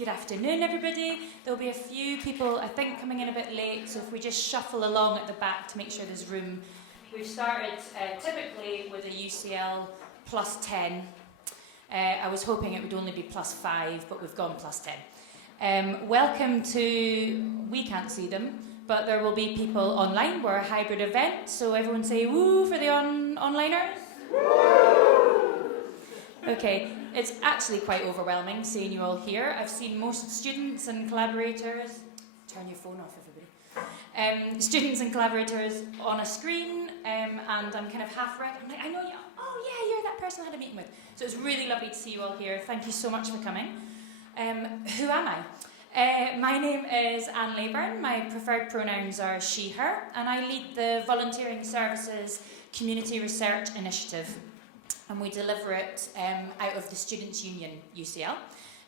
Good afternoon, everybody. There'll be a few people, I think, coming in a bit late, so if we just shuffle along at the back to make sure there's room. We've started typically with a UCL plus 10. I was hoping it would only be plus 5, but we've gone plus 10. Welcome to, we can't see them, but there will be people online. We're a hybrid event, so everyone say woo for the onliners. Okay, it's actually quite overwhelming seeing you all here. I've seen most students and collaborators. Turn your phone off, everybody. Students and collaborators on a screen, and I'm kind of half right. I'm like, I know you. Oh yeah, you're that person I had a meeting with. So it's really lovely to see you all here. Thank you so much for coming. Who am I? My name is Anne Leyburn. My preferred pronouns are she, her, and I lead the Volunteering Services Community Research Initiative. And we deliver it out of the Students' Union, UCL.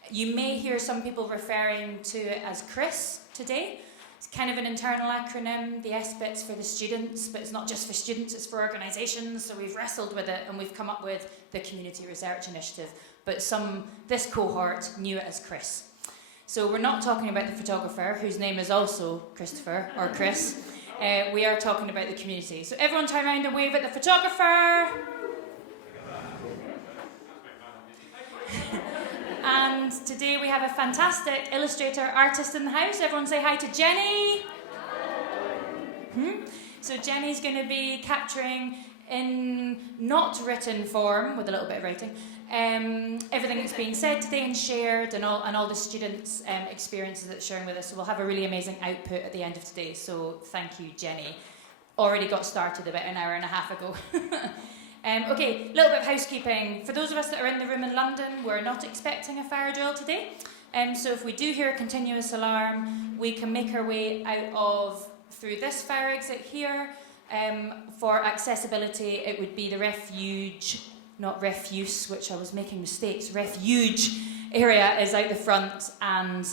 You may hear some people referring to it as CRIS today. It's kind of an internal acronym. The S bit's for the students, but it's not just for students, it's for organisations. So we've wrestled with it and we've come up with the Community Research Initiative. But this cohort knew it as CRIS. So we're not talking about the photographer, whose name is also Christopher or Chris. We are talking about the community. So everyone turn around and wave at the photographer. And today we have a fantastic illustrator artist in the house. Everyone say hi to Jenny. So Jenny's going to be capturing in not written form, with a little bit of writing, everything that's being said today and shared, and all the students' experiences that they're sharing with us. So we'll have a really amazing output at the end of today. So thank you, Jenny. Already got started about an hour and a half ago. Okay, a little bit of housekeeping. For those of us that are in the room in London, we're not expecting a fire drill today. So if we do hear a continuous alarm, we can make our way through this fire exit here. For accessibility, it would be the refuge, not refuse, which I was making mistakes. Refuge area is out the front, and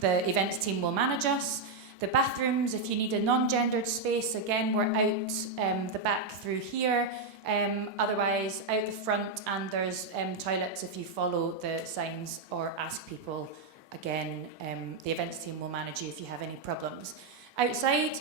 the events team will manage us. The bathrooms, if you need a non-gendered space, again, we're out the back through here. Otherwise, out the front, and there's toilets if you follow the signs or ask people. Again, the events team will manage you if you have any problems. Outside,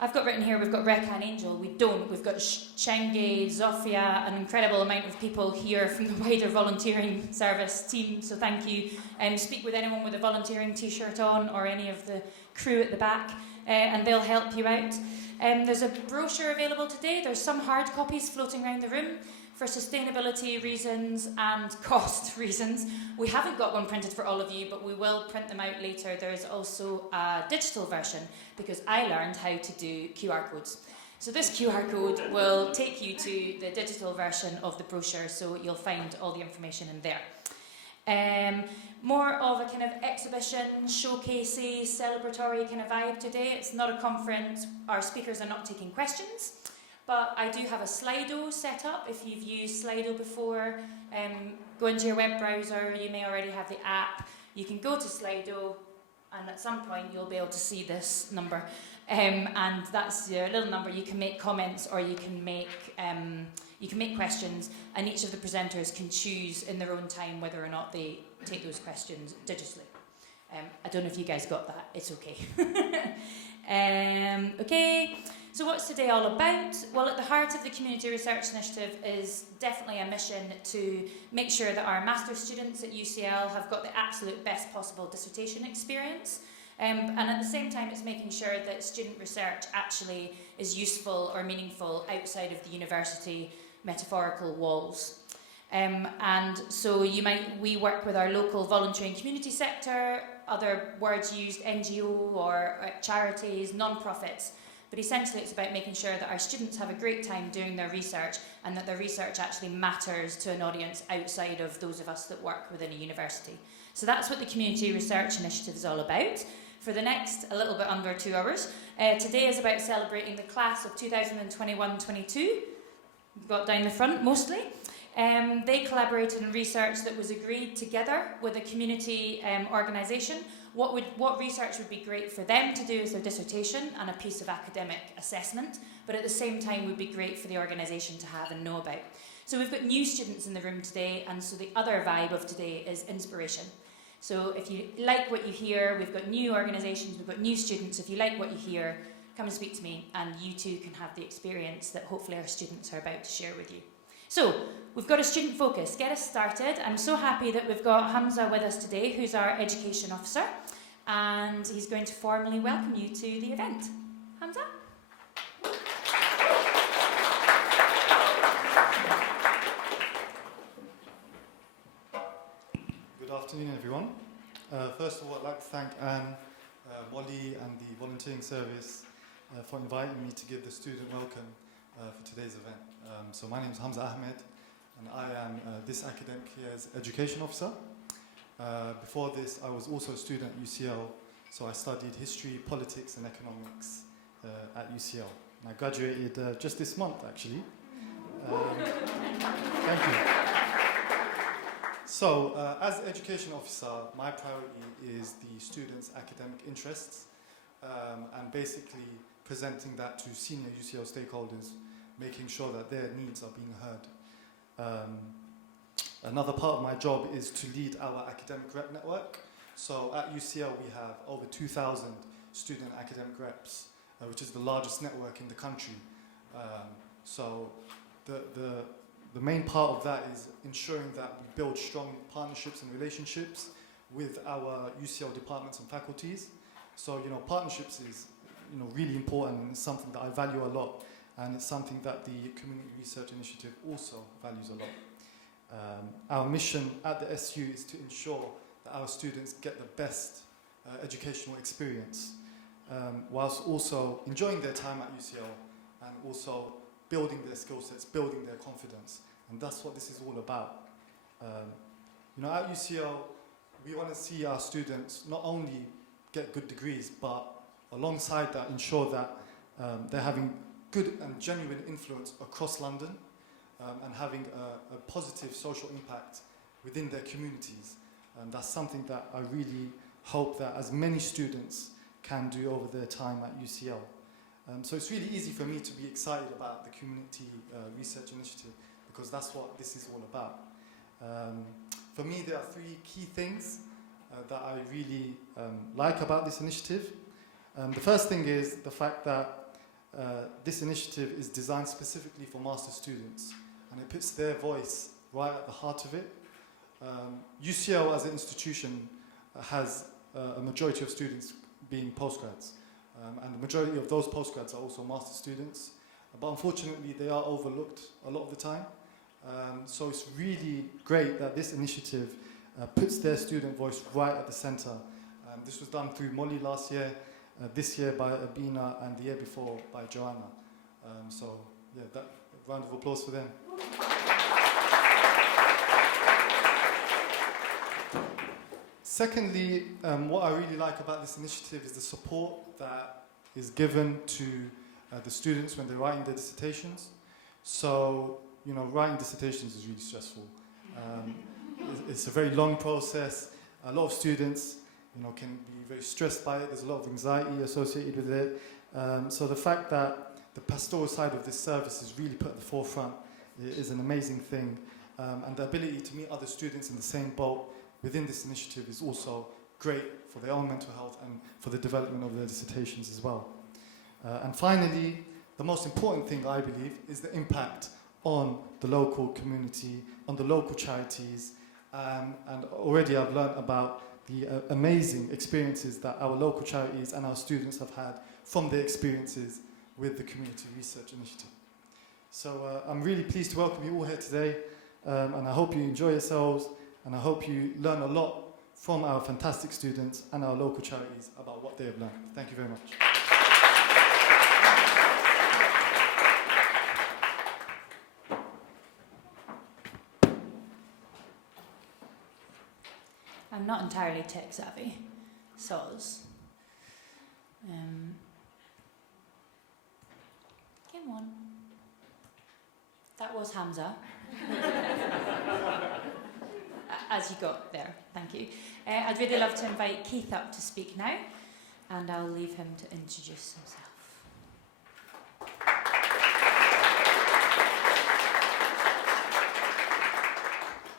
I've got written here, we've got Rekha and Angel. We don't. We've got Chenge, Zofia, an incredible amount of people here from the wider volunteering service team, so thank you. Speak with anyone with a volunteering t-shirt on, or any of the crew at the back, and they'll help you out. There's a brochure available today. There's some hard copies floating around the room. For sustainability reasons and cost reasons, we haven't got one printed for all of you, but we will print them out later. There's also a digital version, because I learned how to do QR codes. So this QR code will take you to the digital version of the brochure, so you'll find all the information in there. More of a kind of exhibition, showcasey, celebratory kind of vibe today. It's not a conference. Our speakers are not taking questions, but I do have a Slido set up. If you've used Slido before, go into your web browser. You may already have the app. You can go to Slido, and at some point you'll be able to see this number. And that's your little number. You can make comments, or you can make questions, and each of the presenters can choose in their own time whether or not they take those questions digitally. I don't know if you guys got that. It's okay. Okay, so what's today all about? Well, at the heart of the Community Research Initiative is definitely a mission to make sure that our master's students at UCL have got the absolute best possible dissertation experience. And at the same time, it's making sure that student research actually is useful or meaningful outside of the university metaphorical walls. And so we work with our local voluntary and community sector, other words used, NGO or charities, non-profits. But essentially it's about making sure that our students have a great time doing their research, and that their research actually matters to an audience outside of those of us that work within a university. So that's what the Community Research Initiative is all about. For the next, a little bit under 2 hours, today is about celebrating the class of 2021-22. We've got down the front mostly. They collaborated in research that was agreed together with a community organisation. What research would be great for them to do as their dissertation and a piece of academic assessment, but at the same time would be great for the organisation to have and know about. So we've got new students in the room today, and so the other vibe of today is inspiration. So if you like what you hear, we've got new organisations, we've got new students. If you like what you hear, come and speak to me, and you too can have the experience that hopefully our students are about to share with you. So, we've got a student focus. Get us started. I'm so happy that we've got Hamza with us today, who's our education officer, and he's going to formally welcome you to the event. Hamza? Good afternoon, everyone. First of all, I'd like to thank Anne, Molly, and the volunteering service for inviting me to give the student welcome for today's event. So my name is Hamza Ahmed, and I am this academic year's education officer. Before this, I was also a student at UCL, so I studied history, politics, and economics at UCL. And I graduated just this month, actually. Thank you. So, as education officer, my priority is the students' academic interests, and basically presenting that to senior UCL stakeholders, making sure that their needs are being heard. Another part of my job is to lead our academic rep network. So at UCL we have over 2,000 student academic reps, which is the largest network in the country. So the main part of that is ensuring that we build strong partnerships and relationships with our UCL departments and faculties. So, partnerships is, really important, and it's something that I value a lot, and it's something that the Community Research Initiative also values a lot. Our mission at the SU is to ensure that our students get the best educational experience, whilst also enjoying their time at UCL and also building their skill sets, building their confidence. And that's what this is all about. At UCL, we want to see our students not only get good degrees, but alongside that, ensure that they're having good and genuine influence across London, and having a positive social impact within their communities. And that's something that I really hope that as many students can do over their time at UCL. So it's really easy for me to be excited about the Community Research Initiative, because that's what this is all about. For me, there are three key things that I really like about this initiative. The first thing is the fact that this initiative is designed specifically for master's students, and it puts their voice right at the heart of it. UCL as an institution has a majority of students being postgrads, and the majority of those postgrads are also master's students, but unfortunately they are overlooked a lot of the time. So it's really great that this initiative puts their student voice right at the centre. This was done through Molly last year, this year by Abina, and the year before by Joanna. So yeah, that round of applause for them. Secondly, what I really like about this initiative is the support that is given to the students when they're writing their dissertations. So, writing dissertations is really stressful. It's a very long process. A lot of students, can be very stressed by it. There's a lot of anxiety associated with it. So the fact that the pastoral side of this service is really put at the forefront is an amazing thing. And the ability to meet other students in the same boat within this initiative is also great for their own mental health and for the development of their dissertations as well. And finally, the most important thing, I believe, is the impact on the local community, on the local charities. And already I've learned about the amazing experiences that our local charities and our students have had from their experiences with the Community Research Initiative. So I'm really pleased to welcome you all here today, and I hope you enjoy yourselves, and I hope you learn a lot from our fantastic students and our local charities about what they have learned. Thank you very much. I'm not entirely tech savvy, soz. Come on. That was Hamza. As you got there, thank you. I'd really love to invite Keith up to speak now, and I'll leave him to introduce himself.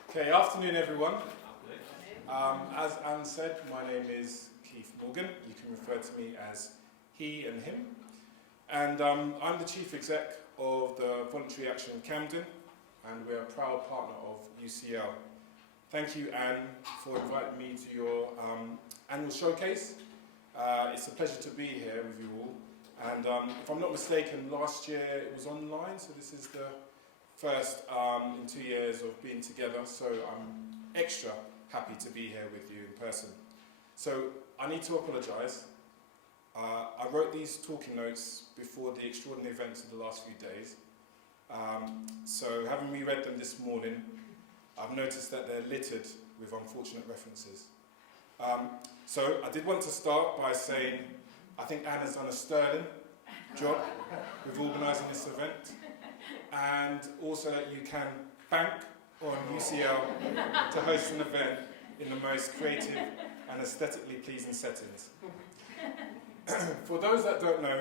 Okay, afternoon everyone. As Anne said, my name is Keith Morgan. You can refer to me as he and him. And I'm the Chief Exec of the Voluntary Action Camden, and we're a proud partner of UCL. Thank you, Anne, for inviting me to your annual showcase. It's a pleasure to be here with you all. And if I'm not mistaken, last year it was online, so this is the first in 2 years of being together, so I'm extra happy to be here with you in person. So I need to apologise. I wrote these talking notes before the extraordinary events of the last few days. So having reread them this morning, I've noticed that they're littered with unfortunate references. So I did want to start by saying I think Anne has done a sterling job with organising this event, and also that you can bank on UCL to host an event in the most creative and aesthetically pleasing settings. For those that don't know,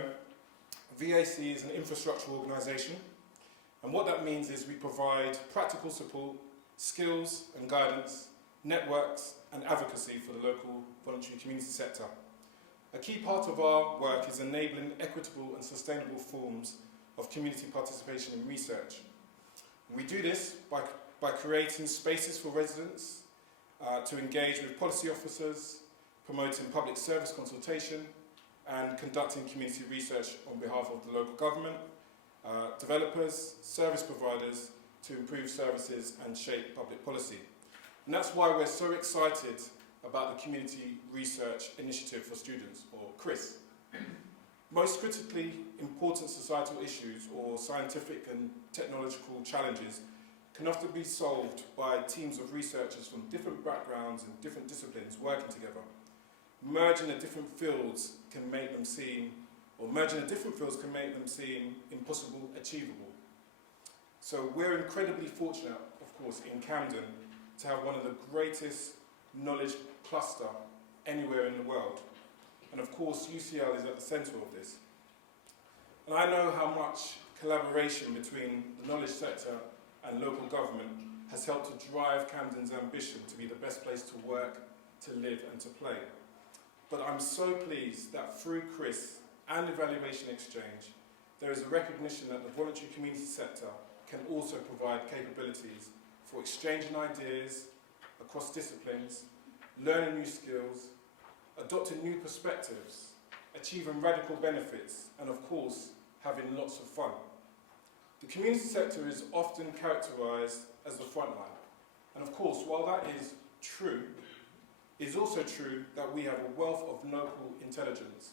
VAC is an infrastructure organisation, and what that means is we provide practical support, skills and guidance, networks and advocacy for the local voluntary community sector. A key part of our work is enabling equitable and sustainable forms of community participation in research. We do this by creating spaces for residents to engage with policy officers, promoting public service consultation, and conducting community research on behalf of the local government, developers, service providers to improve services and shape public policy. And that's why we're so excited about the Community Research Initiative for Students, or CRIS. Most critically important societal issues or scientific and technological challenges can often be solved by teams of researchers from different backgrounds and different disciplines working together. Merging the different fields can make them seem impossible achievable. So we're incredibly fortunate, of course, in Camden to have one of the greatest knowledge cluster anywhere in the world. And of course, UCL is at the centre of this. And I know how much collaboration between the knowledge sector and local government has helped to drive Camden's ambition to be the best place to work, to live and to play. But I'm so pleased that through CRIS and Evaluation Exchange, there is a recognition that the voluntary community sector can also provide capabilities for exchanging ideas across disciplines, learning new skills, adopting new perspectives, achieving radical benefits, and of course, having lots of fun. The community sector is often characterised as the front line. And of course, while that is true, it is also true that we have a wealth of local intelligence.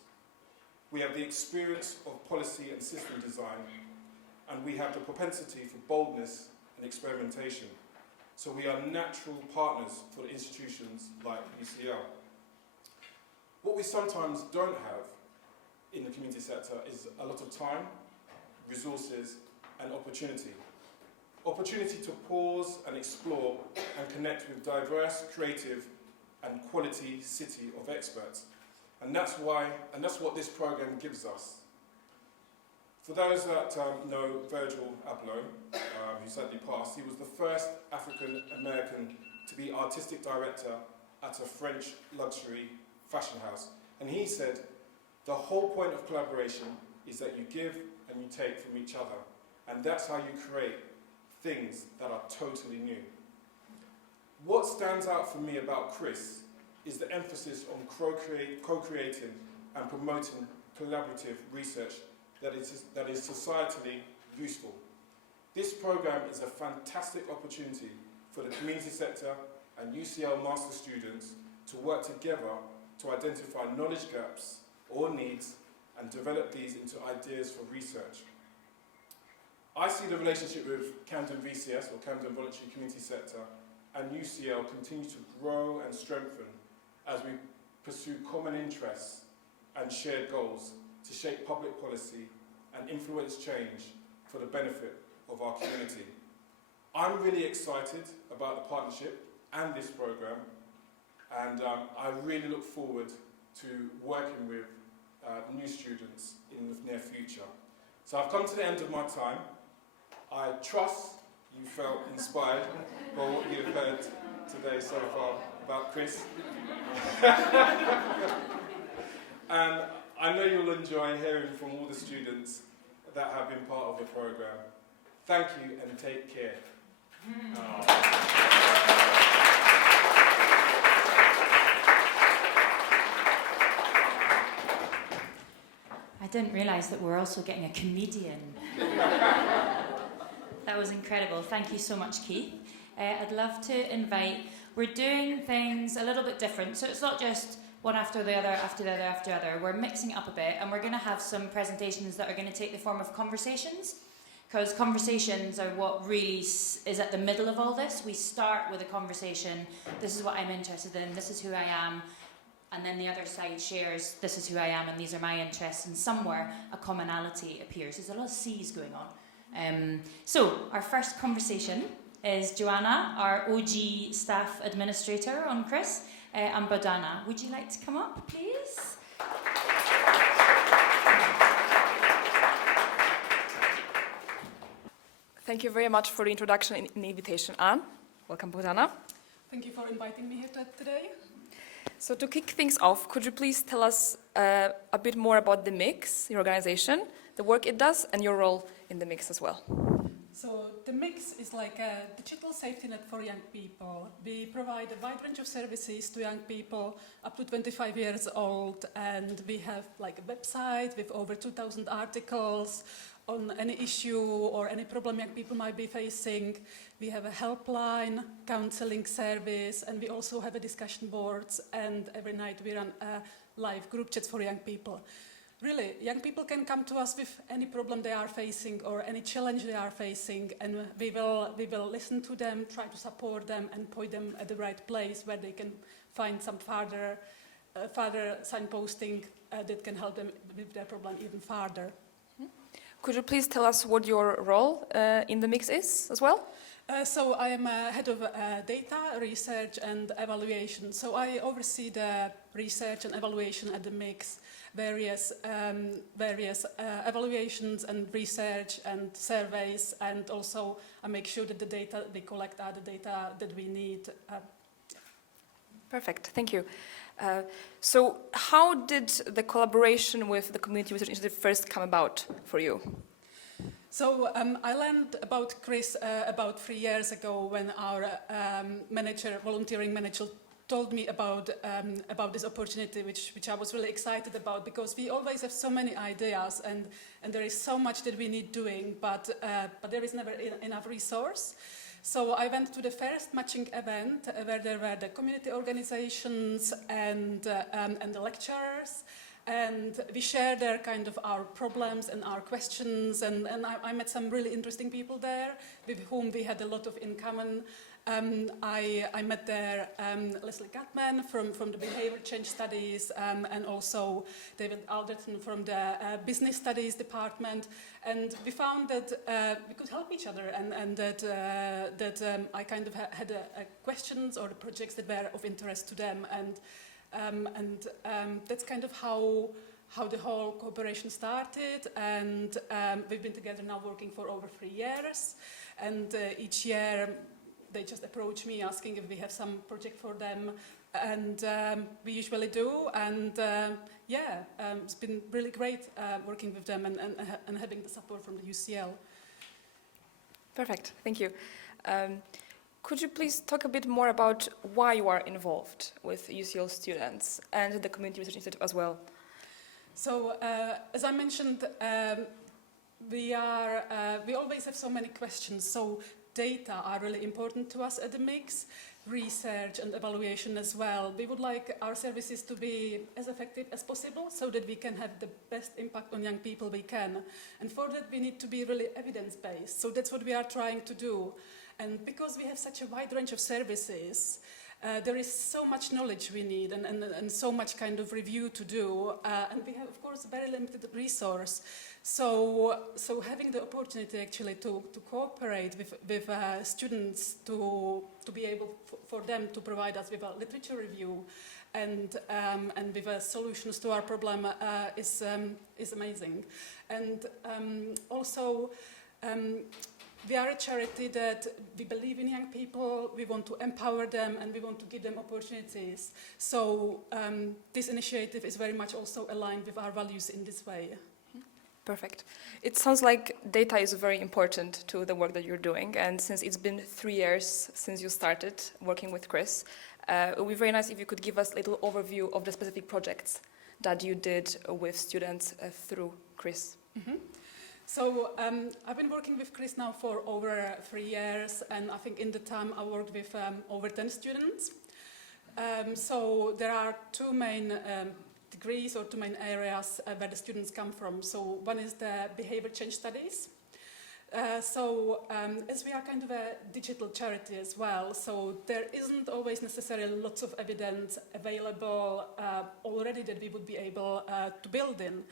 We have the experience of policy and system design, and we have the propensity for boldness and experimentation. So we are natural partners for institutions like UCL. What we sometimes don't have in the community sector is a lot of time, resources, and opportunity. Opportunity to pause and explore and connect with diverse, creative, and quality city of experts. And that's what this program gives us. For those that know Virgil Abloh, who sadly passed, he was the first African American to be artistic director at a French luxury fashion house. And he said, the whole point of collaboration is that you give and you take from each other. And that's how you create things that are totally new. What stands out for me about CRIS is the emphasis on co-creating and promoting collaborative research that is societally useful. This program is a fantastic opportunity for the community sector and UCL master students to work together to identify knowledge gaps or needs and develop these into ideas for research. I see the relationship with Camden VCS, or Camden Voluntary Community Sector, and UCL continue to grow and strengthen as we pursue common interests and shared goals to shape public policy and influence change for the benefit of our community. I'm really excited about the partnership and this program, and I really look forward to working with new students in the near future. So I've come to the end of my time. I trust you felt inspired by what you've heard today so far. about Chris. And I know you'll enjoy hearing from all the students that have been part of the programme. Thank you and take care. I didn't realise that we're also getting a comedian. That was incredible. Thank you so much, Keith. I'd love to invite, we're doing things a little bit different, so it's not just one after the other, after the other, after the other. We're mixing it up a bit, and we're going to have some presentations that are going to take the form of conversations, because conversations are what really is at the middle of all this. We start with a conversation, this is what I'm interested in, this is who I am, and then the other side shares, this is who I am and these are my interests, and somewhere a commonality appears. There's a lot of C's going on. So our first conversation is Joanna, our OG staff administrator on Chris, and Bohdana. Would you like to come up, please? Thank you very much for the introduction and the invitation, Anne. Welcome, Bohdana. Thank you for inviting me here today. So to kick things off, could you please tell us a bit more about the Mix, your organization, the work it does, and your role in the Mix as well? So the Mix is like a digital safety net for young people. We provide a wide range of services to young people up to 25 years old, and we have like a website with over 2,000 articles on any issue or any problem young people might be facing. We have a helpline, counseling service, and we also have a discussion boards, and every night we run live group chats for young people. Really, young people can come to us with any problem they are facing or any challenge they are facing, and we will listen to them, try to support them, and point them at the right place where they can find some further signposting that can help them with their problem even further. Could you please tell us what your role in the Mix is as well? So I am head of data, research and evaluation. So I oversee the research and evaluation at the Mix, various evaluations and research and surveys, and also I make sure that the data we collect are the data that we need. Perfect, thank you. So how did the collaboration with the Community Research Initiative first come about for you? So I learned about Chris about 3 years ago when our volunteering manager, told me about this opportunity, which I was really excited about, because we always have so many ideas and there is so much that we need doing, but there is never enough resource. So I went to the first matching event where there were the community organizations and the lecturers, and we shared their kind of our problems and our questions, and I met some really interesting people there with whom we had a lot of in common. I met there Leslie Gatman from the Behavior Change Studies, and also David Alderton from the Business Studies department, and we found that we could help each other, and that I kind of had questions or the projects that were of interest to them, and that's kind of how the whole cooperation started, and we've been together now working for over 3 years, and each year they just approach me asking if we have some project for them, and we usually do, and it's been really great working with them and having the support from the UCL. Perfect, thank you. Could you please talk a bit more about why you are involved with UCL students and the Community Research Institute as well? So, as I mentioned, we always have so many questions. So data are really important to us at the Mix, research and evaluation as well. We would like our services to be as effective as possible so that we can have the best impact on young people we can. And for that we need to be really evidence-based. So that's what we are trying to do. And because we have such a wide range of services, there is so much knowledge we need and so much kind of review to do. And we have, of course, very limited resource. So having the opportunity actually to cooperate with students to be able for them to provide us with a literature review and with solutions to our problem is amazing. And also we are a charity that we believe in young people, we want to empower them, and we want to give them opportunities. So this initiative is very much also aligned with our values in this way. Perfect. It sounds like data is very important to the work that you're doing, and since it's been 3 years since you started working with Chris, it would be very nice if you could give us a little overview of the specific projects that you did with students through Chris. Mm-hmm. So I've been working with Chris now for over 3 years, and I think in the time I worked with over 10 students. So there are two main degrees or two main areas where the students come from. So one is the behavior change studies. As we are kind of a digital charity as well, so there isn't always necessarily lots of evidence available already that we would be able to build in.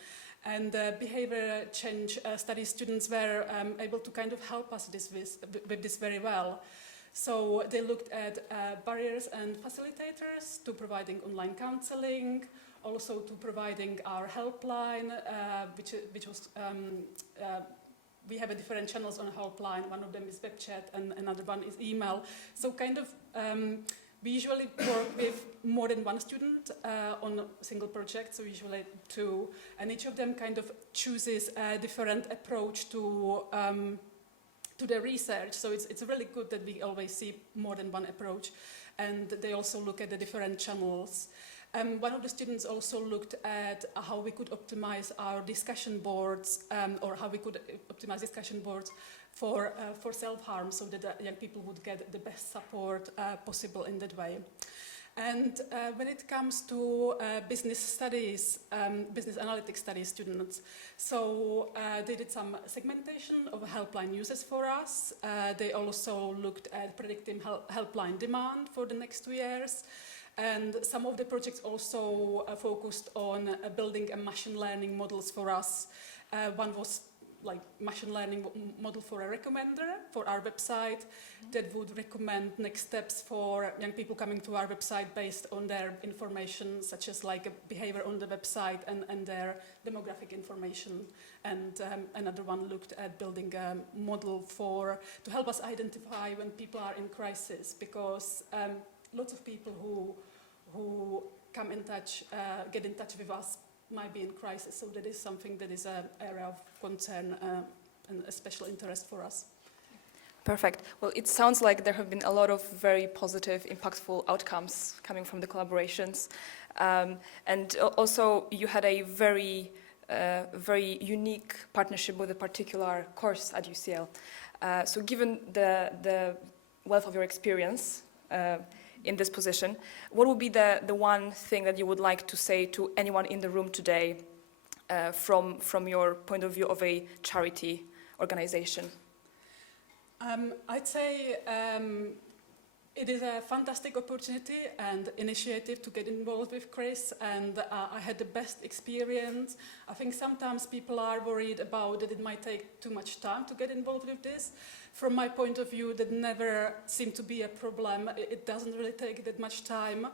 And behavior change study students were able to kind of help us with this very well. So they looked at barriers and facilitators to providing online counseling, also to providing our helpline, which was we have different channels on a helpline. One of them is web chat and another one is email. So kind of we usually work with more than one student on a single project, so usually two, and each of them kind of chooses a different approach to the research. So it's really good that we always see more than one approach, and they also look at the different channels. One of the students also looked at how we could optimize our discussion boards, or how we could optimize discussion boards for self-harm, so that young people would get the best support possible in that way. And when it comes to business studies, business analytics studies students, so they did some segmentation of helpline users for us. They also looked at predicting helpline demand for the next 2 years. And some of the projects also focused on building a machine learning models for us. One was like machine learning model for a recommender for our website that would recommend next steps for young people coming to our website based on their information, such as like a behavior on the website and their demographic information. And another one looked at building a model to help us identify when people are in crisis, because lots of people who come in touch, get in touch with us might be in crisis. So that is something that is an area of concern and a special interest for us. Perfect. Well, it sounds like there have been a lot of very positive, impactful outcomes coming from the collaborations. And also you had a very unique partnership with a particular course at UCL. So given the wealth of your experience, in this position, what would be the one thing that you would like to say to anyone in the room today from your point of view of a charity organization? I'd say it is a fantastic opportunity and initiative to get involved with Chris, and I had the best experience. I think sometimes people are worried about that it might take too much time to get involved with this. From my point of view, that never seemed to be a problem. It doesn't really take that much time.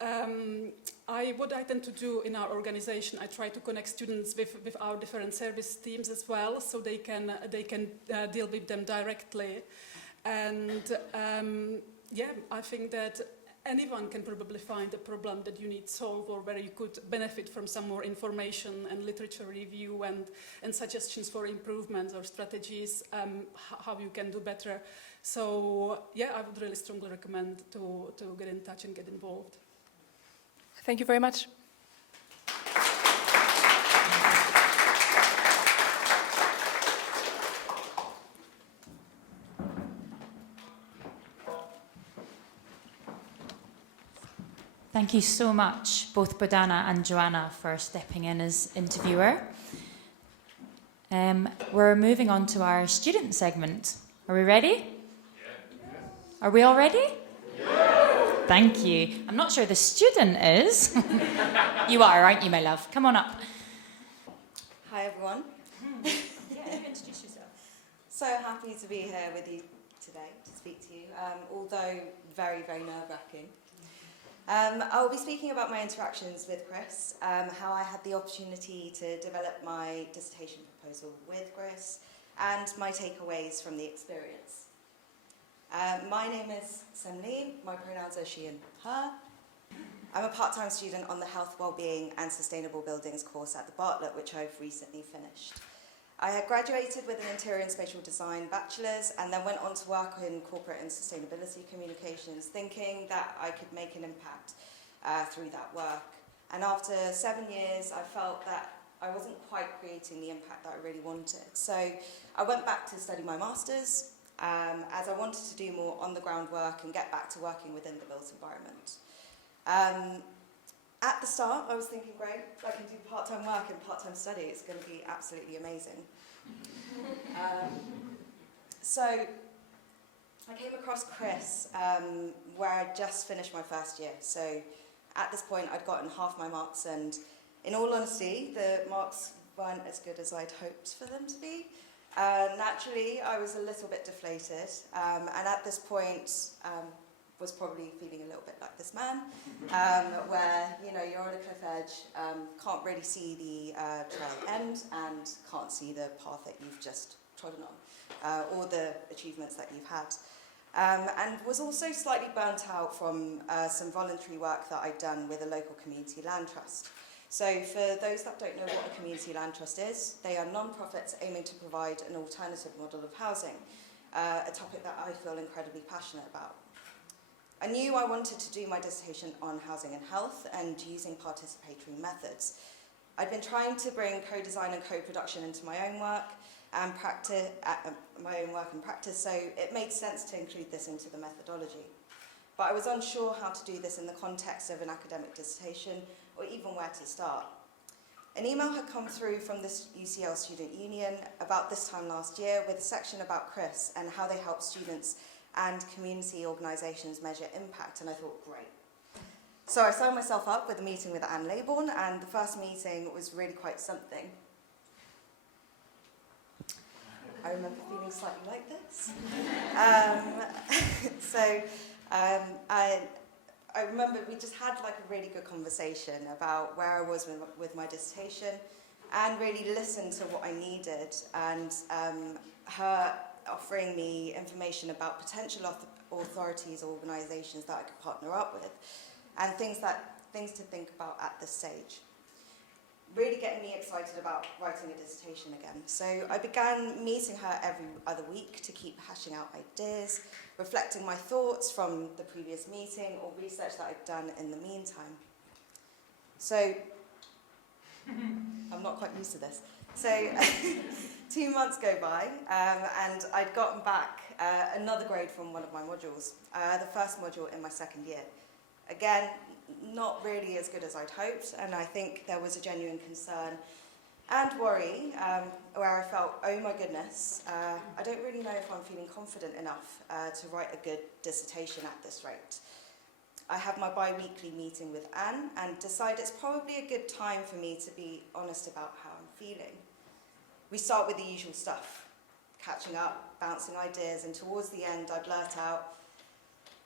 What I tend to do in our organization, I try to connect students with our different service teams as well, so they can deal with them directly. And I think that anyone can probably find a problem that you need solved, or where you could benefit from some more information and literature review and suggestions for improvements or strategies, how you can do better. So I would really strongly recommend to get in touch and get involved. Thank you very much. Thank you so much, both Bohdana and Joanna, for stepping in as interviewer. We're moving on to our student segment. Are we ready? Yeah. Are we all ready? Yeah. Thank you. I'm not sure the student is. You are, aren't you, my love? Come on up. Hi, everyone. Introduce yourself. So happy to be here with you today to speak to you, although very, very nerve-wracking. I'll be speaking about my interactions with Chris, how I had the opportunity to develop my dissertation proposal with Chris, and my takeaways from the experience. My name is Semli, my pronouns are she and her. I'm a part-time student on the Health, Wellbeing and Sustainable Buildings course at the Bartlett, which I've recently finished. I had graduated with an Interior and Spatial Design bachelor's and then went on to work in corporate and sustainability communications, thinking that I could make an impact through that work. And after 7 years, I felt that I wasn't quite creating the impact that I really wanted. So I went back to study my master's as I wanted to do more on-the-ground work and get back to working within the built environment. At the start, I was thinking, great, I can do part-time work and part-time study. It's going to be absolutely amazing. So I came across Chris, where I just finished my first year. So at this point, I'd gotten half my marks, and in all honesty, the marks weren't as good as I'd hoped for them to be. Naturally, I was a little bit deflated, and at this point, was probably feeling a little bit like this man, where you're on a cliff edge, can't really see the trail end, and can't see the path that you've just trodden on, or the achievements that you've had. And was also slightly burnt out from some voluntary work that I'd done with a local community land trust. So for those that don't know what a community land trust is, they are non-profits aiming to provide an alternative model of housing, a topic that I feel incredibly passionate about. I knew I wanted to do my dissertation on housing and health and using participatory methods. I'd been trying to bring co-design and co-production into my own work and practice, so it made sense to include this into the methodology. But I was unsure how to do this in the context of an academic dissertation or even where to start. An email had come through from the UCL Student Union about this time last year with a section about Chris and how they help students and community organisations measure impact, and I thought, great. So I signed myself up with a meeting with Anne Laybourne, and the first meeting was really quite something. I remember feeling slightly like this. I remember we just had like a really good conversation about where I was with my dissertation and really listened to what I needed, and her offering me information about potential authorities or organisations that I could partner up with, and things to think about at this stage. Really getting me excited about writing a dissertation again. So I began meeting her every other week to keep hashing out ideas, reflecting my thoughts from the previous meeting or research that I'd done in the meantime. So, I'm not quite used to this. So 2 months go by, and I'd gotten back another grade from one of my modules, the first module in my second year. Again, not really as good as I'd hoped, and I think there was a genuine concern and worry where I felt, oh my goodness, I don't really know if I'm feeling confident enough to write a good dissertation at this rate. I have my bi-weekly meeting with Anne and decide it's probably a good time for me to be honest about how I'm feeling. We start with the usual stuff, catching up, bouncing ideas, and towards the end I blurt out,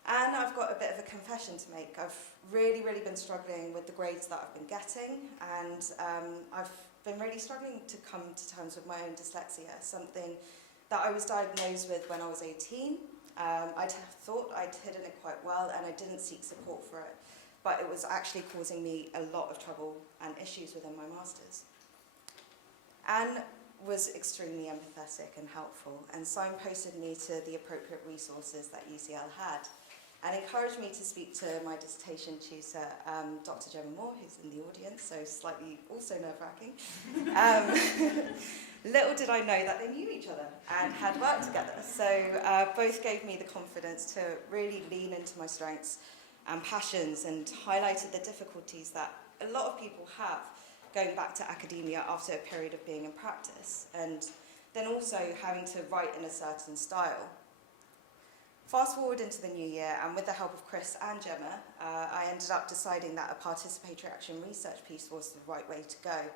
and I've got a bit of a confession to make. I've really been struggling with the grades that I've been getting, and I've been really struggling to come to terms with my own dyslexia, something that I was diagnosed with when I was 18. I'd thought I'd hidden it quite well, and I didn't seek support for it, but it was actually causing me a lot of trouble and issues within my master's. Anne was extremely empathetic and helpful, and signposted me to the appropriate resources that UCL had, and encouraged me to speak to my dissertation tutor, Dr. Juma Moore, who's in the audience, so slightly also nerve-wracking. Little did I know that they knew each other and had worked together, so both gave me the confidence to really lean into my strengths and passions, and highlighted the difficulties that a lot of people have going back to academia after a period of being in practice, and then also having to write in a certain style. Fast forward into the new year, and with the help of Chris and Gemma, I ended up deciding that a participatory action research piece was the right way to go.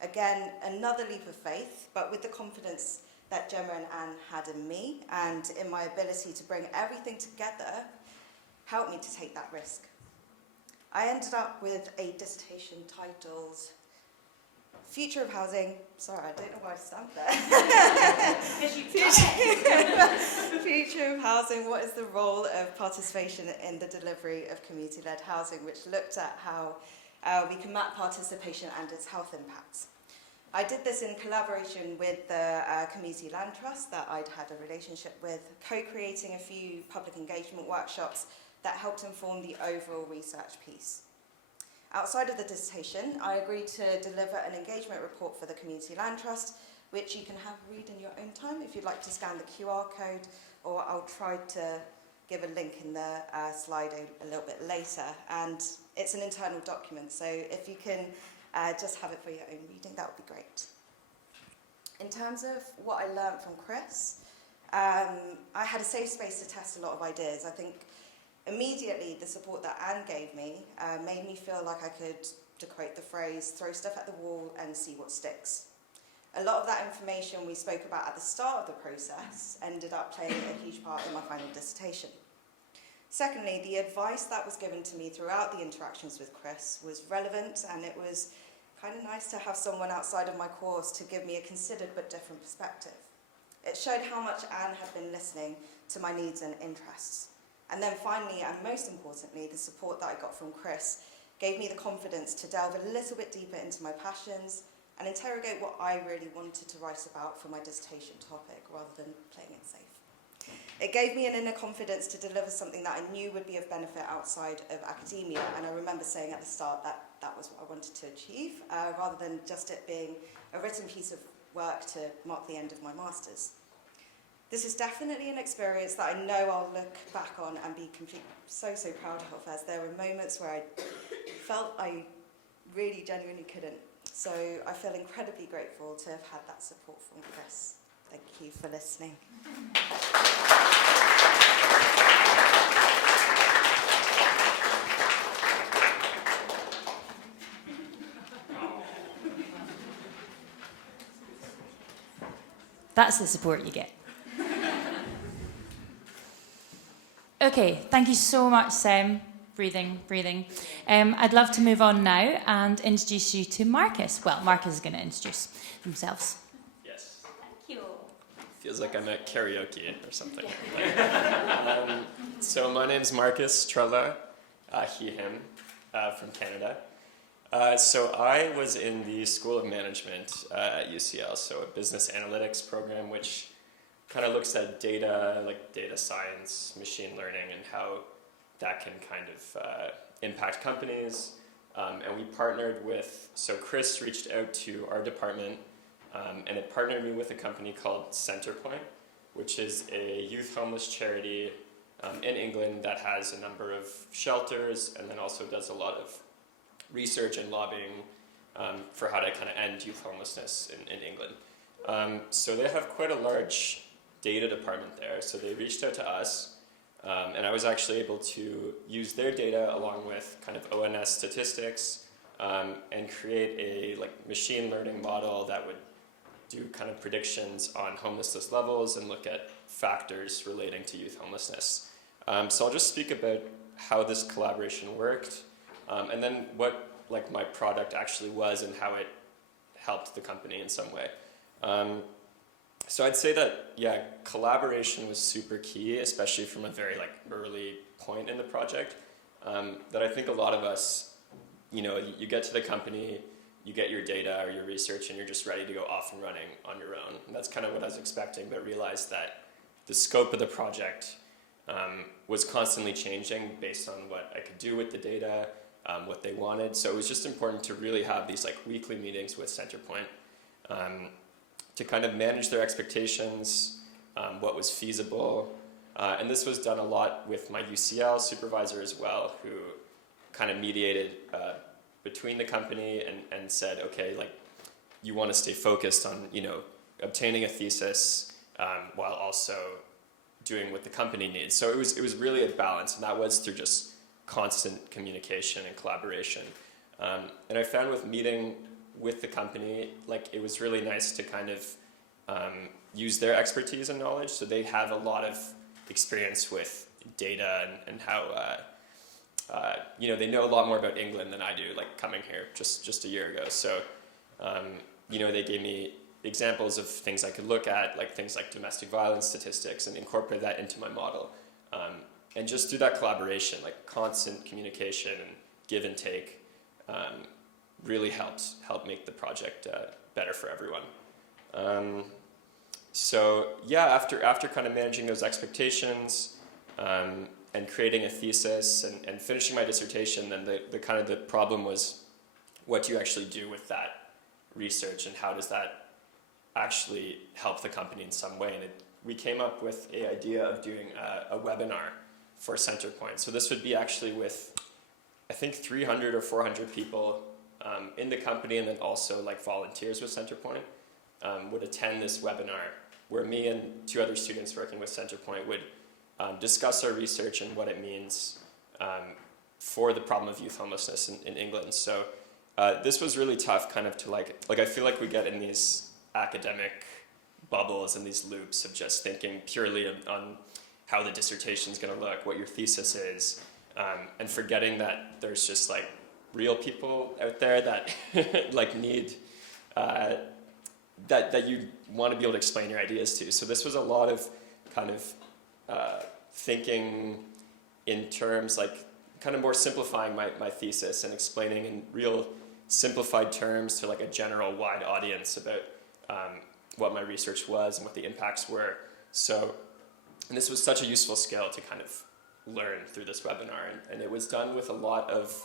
Again, another leap of faith, but with the confidence that Gemma and Anne had in me, and in my ability to bring everything together, helped me to take that risk. I ended up with a dissertation titled Future of housing. Sorry, I don't know why I stamped there. Future of housing. What is the role of participation in the delivery of community-led housing, which looked at how we can map participation and its health impacts. I did this in collaboration with the Community Land Trust that I'd had a relationship with, co-creating a few public engagement workshops that helped inform the overall research piece. Outside of the dissertation, I agreed to deliver an engagement report for the Community Land Trust, which you can have read in your own time if you'd like to scan the QR code, or I'll try to give a link in the slide a little bit later. And it's an internal document, so if you can just have it for your own reading, that would be great. In terms of what I learned from Chris, I had a safe space to test a lot of ideas. I think immediately the support that Anne gave me made me feel like I could, to quote the phrase, throw stuff at the wall and see what sticks. A lot of that information we spoke about at the start of the process ended up playing a huge part in my final dissertation. Secondly, the advice that was given to me throughout the interactions with Chris was relevant, and it was kind of nice to have someone outside of my course to give me a considered but different perspective. It showed how much Anne had been listening to my needs and interests. And then finally, and most importantly, the support that I got from Chris gave me the confidence to delve a little bit deeper into my passions and interrogate what I really wanted to write about for my dissertation topic rather than playing it safe. It gave me an inner confidence to deliver something that I knew would be of benefit outside of academia, and I remember saying at the start that that was what I wanted to achieve, rather than just it being a written piece of work to mark the end of my master's. This is definitely an experience that I know I'll look back on and be so proud of, as there were moments where I felt I really genuinely couldn't. So I feel incredibly grateful to have had that support from Chris. Thank you for listening. That's the support you get. Okay, thank you so much, Sam. Breathing. I'd love to move on now and introduce you to Markus. Well, Markus is going to introduce themselves. Yes. Thank you. Feels like I'm at karaoke or something. So my name's Markus Tralla, he, him, from Canada. So I was in the School of Management at UCL, so a business analytics program which kind of looks at data, like data science, machine learning, and how that can kind of impact companies. And we partnered with, so Chris reached out to our department, and it partnered me with a company called Centrepoint, which is a youth homeless charity in England that has a number of shelters and then also does a lot of research and lobbying for how to kind of end youth homelessness in England. So they have quite a large data department there, so they reached out to us, and I was actually able to use their data along with kind of ONS statistics and create a machine learning model that would do kind of predictions on homelessness levels and look at factors relating to youth homelessness. So I'll just speak about how this collaboration worked, and then what my product actually was and how it helped the company in some way. So I'd say that, yeah, collaboration was super key, especially from a very early point in the project. That I think a lot of us, you get to the company, you get your data or your research, and you're just ready to go off and running on your own. And that's kind of what I was expecting, but realized that the scope of the project was constantly changing based on what I could do with the data, what they wanted. So it was just important to really have these weekly meetings with Centrepoint to kind of manage their expectations, what was feasible. And this was done a lot with my UCL supervisor as well, who kind of mediated between the company and said, okay, you want to stay focused on, obtaining a thesis while also doing what the company needs. So it was really a balance, and that was through just constant communication and collaboration. And I found with meeting with the company, it was really nice to kind of use their expertise and knowledge. So they have a lot of experience with data and how, they know a lot more about England than I do, coming here just a year ago. So They gave me examples of things I could look at, like things like domestic violence statistics, and incorporate that into my model. And just through that collaboration, like constant communication and give and take, really helped make the project better for everyone. After kind of managing those expectations and creating a thesis and finishing my dissertation, then the problem was, what do you actually do with that research, and how does that actually help the company in some way? And we came up with an idea of doing a webinar for Centerpoint. So this would be actually with, I think, 300 or 400 people in the company, and then also like volunteers with Centerpoint would attend this webinar, where me and 2 other students working with Centerpoint would discuss our research and what it means for the problem of youth homelessness in England. So this was really tough, kind of to like I feel like we get in these academic bubbles and these loops of just thinking purely on how the dissertation is going to look, what your thesis is, and forgetting that there's just like real people out there that like need that you want to be able to explain your ideas to. So this was a lot of kind of thinking in terms, like kind of more simplifying my thesis and explaining in real simplified terms to like a general wide audience about what my research was and what the impacts were. So, and this was such a useful skill to kind of learn through this webinar, and it was done with a lot of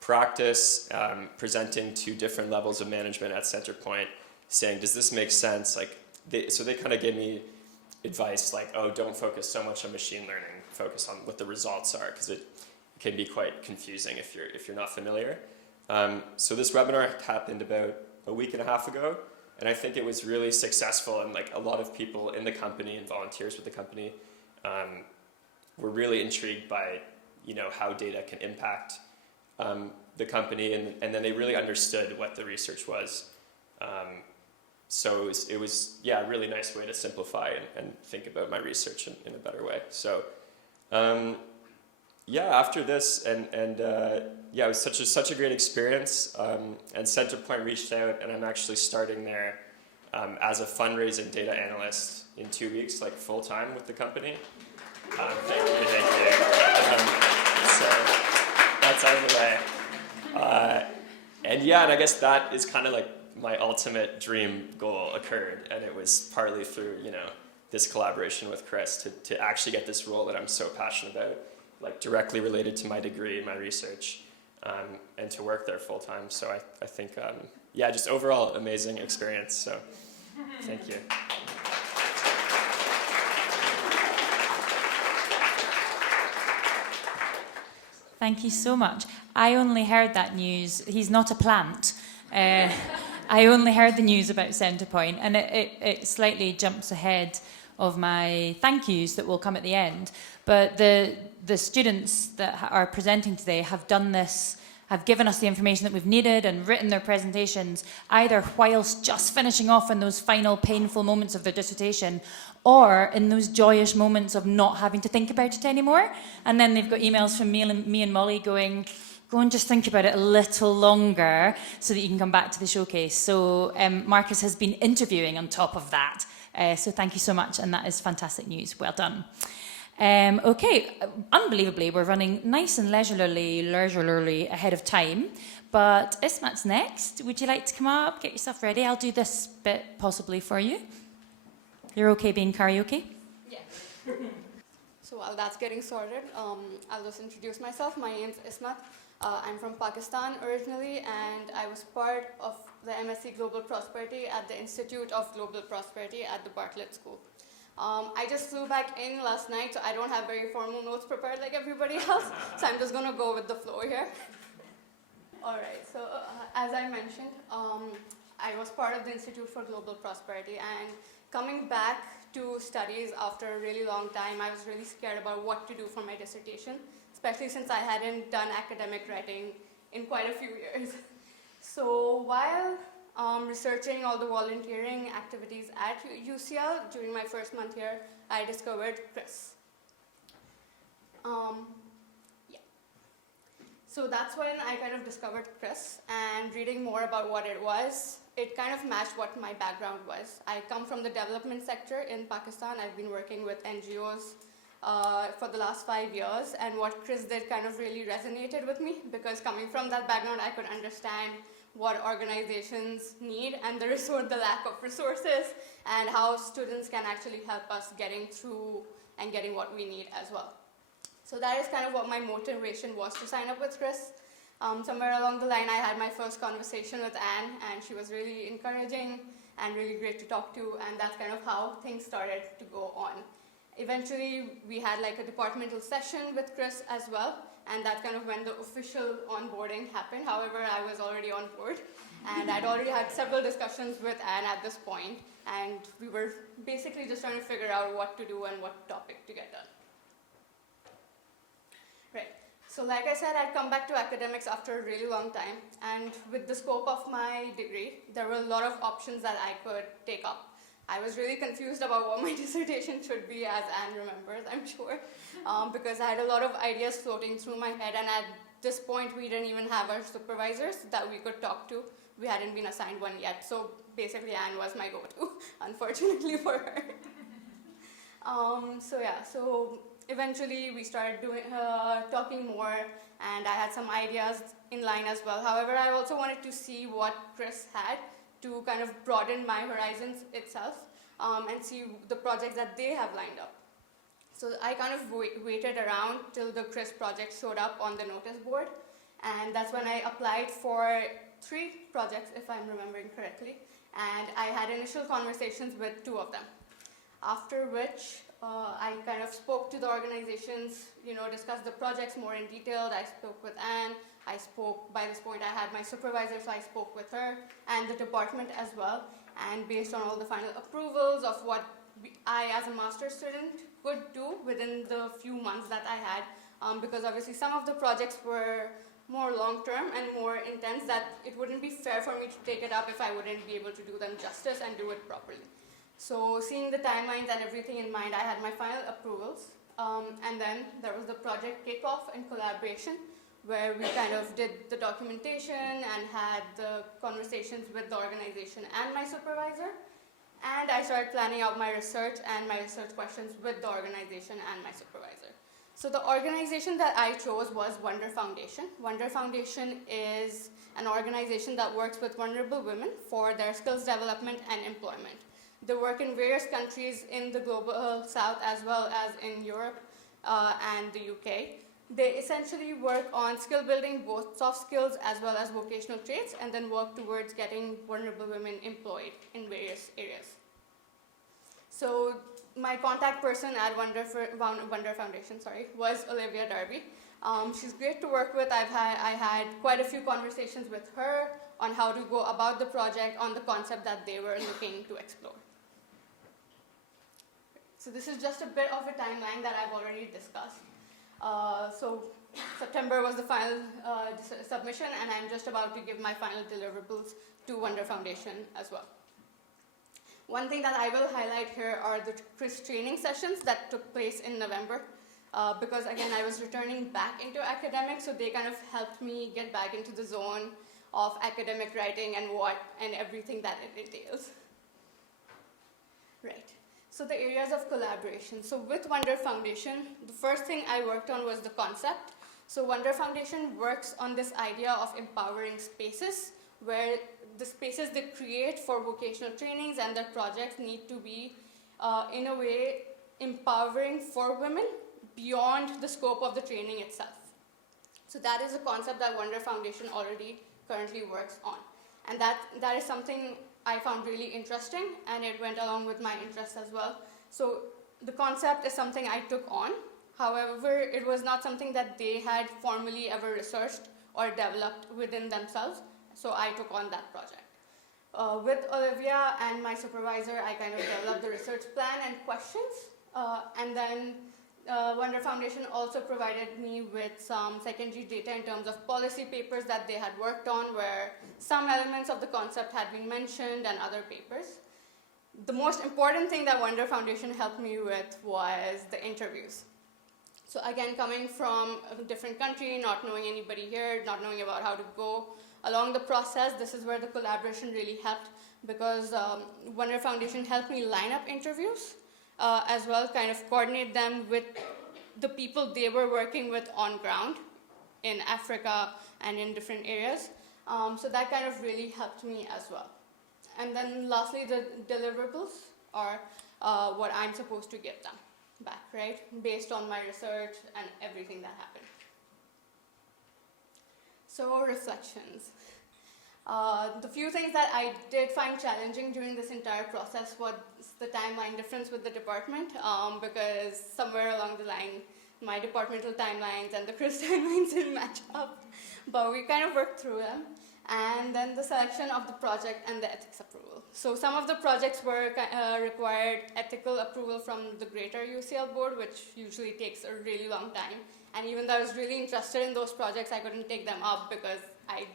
practice, presenting to different levels of management at Centerpoint, saying, does this make sense? Like, so they kind of gave me advice like, oh, don't focus so much on machine learning, focus on what the results are, because it can be quite confusing if you're not familiar. So this webinar happened about a week and a half ago, and I think it was really successful, and like a lot of people in the company and volunteers with the company were really intrigued by how data can impact the company, and then they really understood what the research was. So it was a really nice way to simplify and think about my research in a better way. So after this, it was such a great experience, and Centerpoint reached out, and I'm actually starting there as a fundraising data analyst in 2 weeks, like full time with the company. Thank you. So that's out of the way. And I guess that is kind of like my ultimate dream goal occurred, and it was partly through this collaboration with Chris to actually get this role that I'm so passionate about, like directly related to my degree and my research, and to work there full time. So I think just overall amazing experience. So thank you. Thank you so much. I only heard that news. He's not a plant. I only heard the news about Centerpoint, and it slightly jumps ahead of my thank yous that will come at the end. But the students that are presenting today have done this, have given us the information that we've needed and written their presentations, either whilst just finishing off in those final painful moments of their dissertation, or in those joyous moments of not having to think about it anymore. And then they've got emails from me and Molly going, go and just think about it a little longer so that you can come back to the showcase. So Markus has been interviewing on top of that. So thank you so much, and that is fantastic news. Well done. Okay, unbelievably, we're running nice and leisurely ahead of time. But Ismat's next. Would you like to come up, get yourself ready? I'll do this bit possibly for you. You're okay being karaoke? Yeah. So while that's getting sorted, I'll just introduce myself. My name's Ismat. I'm from Pakistan originally, and I was part of the MSc Global Prosperity at the Institute of Global Prosperity at the Bartlett School. I just flew back in last night, so I don't have very formal notes prepared like everybody else, so I'm just going to go with the flow here. All right, so as I mentioned, I was part of the Institute for Global Prosperity, and coming back to studies after a really long time, I was really scared about what to do for my dissertation, especially since I hadn't done academic writing in quite a few years. So while researching all the volunteering activities at UCL during my first month here, I discovered Chris. So that's when I kind of discovered Chris, and reading more about what it was, it kind of matched what my background was. I come from the development sector in Pakistan. I've been working with NGOs for the last 5 years, and what Chris did kind of really resonated with me, because coming from that background, I could understand what organizations need and the lack of resources, and how students can actually help us getting through and getting what we need as well. So that is kind of what my motivation was to sign up with Chris. Somewhere along the line, I had my first conversation with Anne, and she was really encouraging and really great to talk to, and that's kind of how things started to go on. Eventually, we had like a departmental session with Chris as well, and that's kind of when the official onboarding happened. However, I was already on board, and I'd already had several discussions with Anne at this point, and we were basically just trying to figure out what to do and what topic to get done. Right. So like I said, I'd come back to academics after a really long time, and with the scope of my degree, there were a lot of options that I could take up. I was really confused about what my dissertation should be, as Anne remembers, I'm sure, because I had a lot of ideas floating through my head, and at this point, we didn't even have our supervisors that we could talk to. We hadn't been assigned one yet, so basically Anne was my go-to, unfortunately for her. So eventually we started talking more, and I had some ideas in line as well. However, I also wanted to see what Chris had to kind of broaden my horizons itself, and see the projects that they have lined up. So I kind of waited around till the Chris project showed up on the notice board, and that's when I applied for 3 projects, if I'm remembering correctly, and I had initial conversations with 2 of them. After which, I kind of spoke to the organizations, discussed the projects more in detail. I spoke with Anne. By this point, I had my supervisor, so I spoke with her and the department as well. And based on all the final approvals of what I, as a master's student, could do within the few months that I had, because obviously some of the projects were more long-term and more intense, that it wouldn't be fair for me to take it up if I wouldn't be able to do them justice and do it properly. So seeing the timelines and everything in mind, I had my final approvals. And then there was the project kickoff and collaboration, where we kind of did the documentation and had the conversations with the organization and my supervisor. And I started planning out my research and my research questions with the organization and my supervisor. So the organization that I chose was Wonder Foundation. Wonder Foundation is an organization that works with vulnerable women for their skills development and employment. They work in various countries in the global south as well as in Europe and the UK. They essentially work on skill building, both soft skills as well as vocational traits, and then work towards getting vulnerable women employed in various areas. So my contact person at Wonder Foundation, was Olivia Darby. She's great to work with. I had quite a few conversations with her on how to go about the project, on the concept that they were looking to explore. So this is just a bit of a timeline that I've already discussed. So September was the final submission, and I'm just about to give my final deliverables to Wonder Foundation as well. One thing that I will highlight here are the Chris training sessions that took place in November, because again, I was returning back into academics, so they kind of helped me get back into the zone of academic writing and everything that it entails. Right. So the areas of collaboration. So with Wonder Foundation, the first thing I worked on was the concept. So Wonder Foundation works on this idea of empowering spaces, where the spaces they create for vocational trainings and their projects need to be, in a way, empowering for women beyond the scope of the training itself. So that is a concept that Wonder Foundation already currently works on. And that is something I found really interesting, and it went along with my interests as well. So the concept is something I took on. However, it was not something that they had formally ever researched or developed within themselves, so I took on that project. With Olivia and my supervisor, I kind of developed the research plan and questions, and then Wonder Foundation also provided me with some secondary data in terms of policy papers that they had worked on, where some elements of the concept had been mentioned and other papers. The most important thing that Wonder Foundation helped me with was the interviews. So again, coming from a different country, not knowing anybody here, not knowing about how to go along the process, this is where the collaboration really helped, because Wonder Foundation helped me line up interviews, as well, kind of coordinate them with the people they were working with on ground in Africa and in different areas. So that kind of really helped me as well. And then lastly, the deliverables are what I'm supposed to give them back, right? Based on my research and everything that happened. So reflections. The few things that I did find challenging during this entire process was the timeline difference with the department, because somewhere along the line, my departmental timelines and the Chris timelines didn't match up, but we kind of worked through them. And then the selection of the project and the ethics approval. So some of the projects were required ethical approval from the greater UCL board, which usually takes a really long time. And even though I was really interested in those projects, I couldn't take them up because I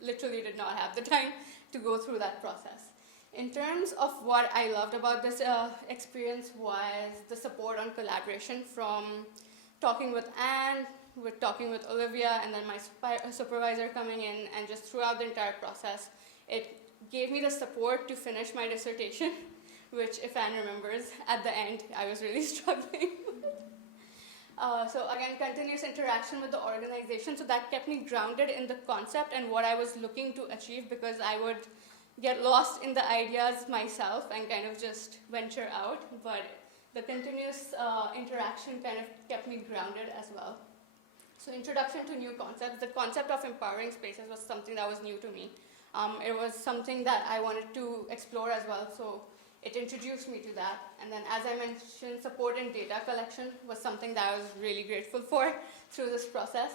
literally did not have the time to go through that process. In terms of what I loved about this experience was the support on collaboration, from talking with Anne, with talking with Olivia, and then my supervisor coming in, and just throughout the entire process, it gave me the support to finish my dissertation, which, if Anne remembers, at the end, I was really struggling. So again, continuous interaction with the organization, so that kept me grounded in the concept and what I was looking to achieve, because I would get lost in the ideas myself and kind of just venture out, but the continuous interaction kind of kept me grounded as well. So introduction to new concepts. The concept of empowering spaces was something that was new to me. It was something that I wanted to explore as well, so it introduced me to that. And then, as I mentioned, support in data collection was something that I was really grateful for through this process.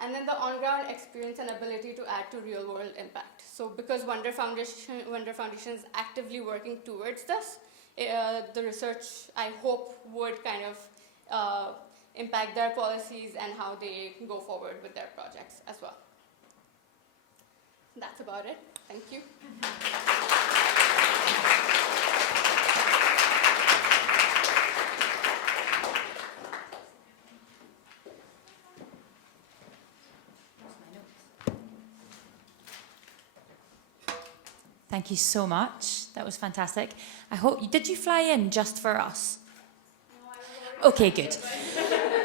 And then the on-ground experience and ability to add to real-world impact. So because Wonder Foundation is actively working towards this, the research, I hope, would kind of impact their policies and how they go forward with their projects as well. That's about it. Thank you. Thank you so much. That was fantastic. I hope did you fly in just for us? No, okay, good.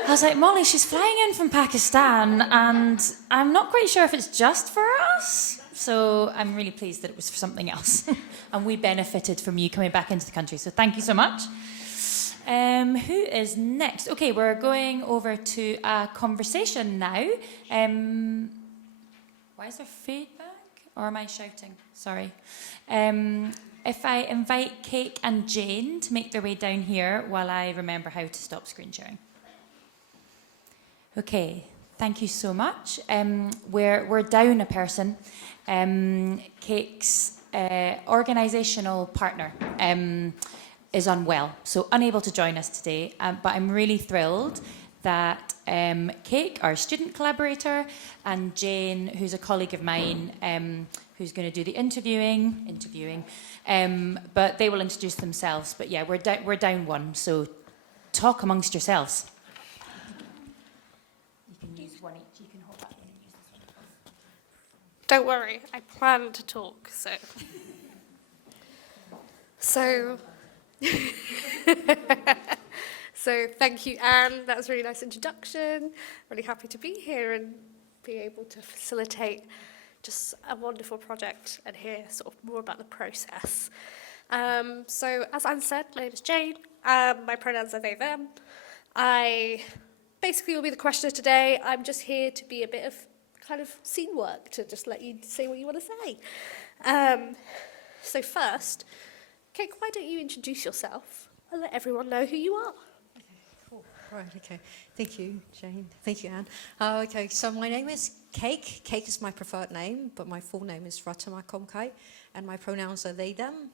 I was like, Molly, she's flying in from Pakistan, and I'm not quite sure if it's just for us. So I'm really pleased that it was for something else. And we benefited from you coming back into the country. So thank you so much. Who is next? Okay, we're going over to a conversation now. Why is there feedback? Or am I shouting? Sorry. If I invite Cake and Jane to make their way down here while I remember how to stop screen sharing. Okay, thank you so much. We're down a person. Cake's organisational partner is unwell, so unable to join us today. But I'm really thrilled that Cake, our student collaborator, and Jane, who's a colleague of mine, who's going to do the interviewing, but they will introduce themselves. But yeah, we're down one, so talk amongst yourselves. You can use one each. You can hold that one and use this one. Don't worry, I plan to talk, so. So thank you, Anne. That was a really nice introduction. Really happy to be here and be able to facilitate just a wonderful project and hear sort of more about the process. So as Anne said, my name is Jane. My pronouns are they, them. I basically will be the questioner today. I'm just here to be a bit of kind of scene work, to just let you say what you want to say. So first, Kate, why don't you introduce yourself and let everyone know who you are? Right, okay. Thank you, Jane. Thank you, Anne. Okay, so my name is Cake. Cake is my preferred name, but my full name is Ratima, and my pronouns are they, them.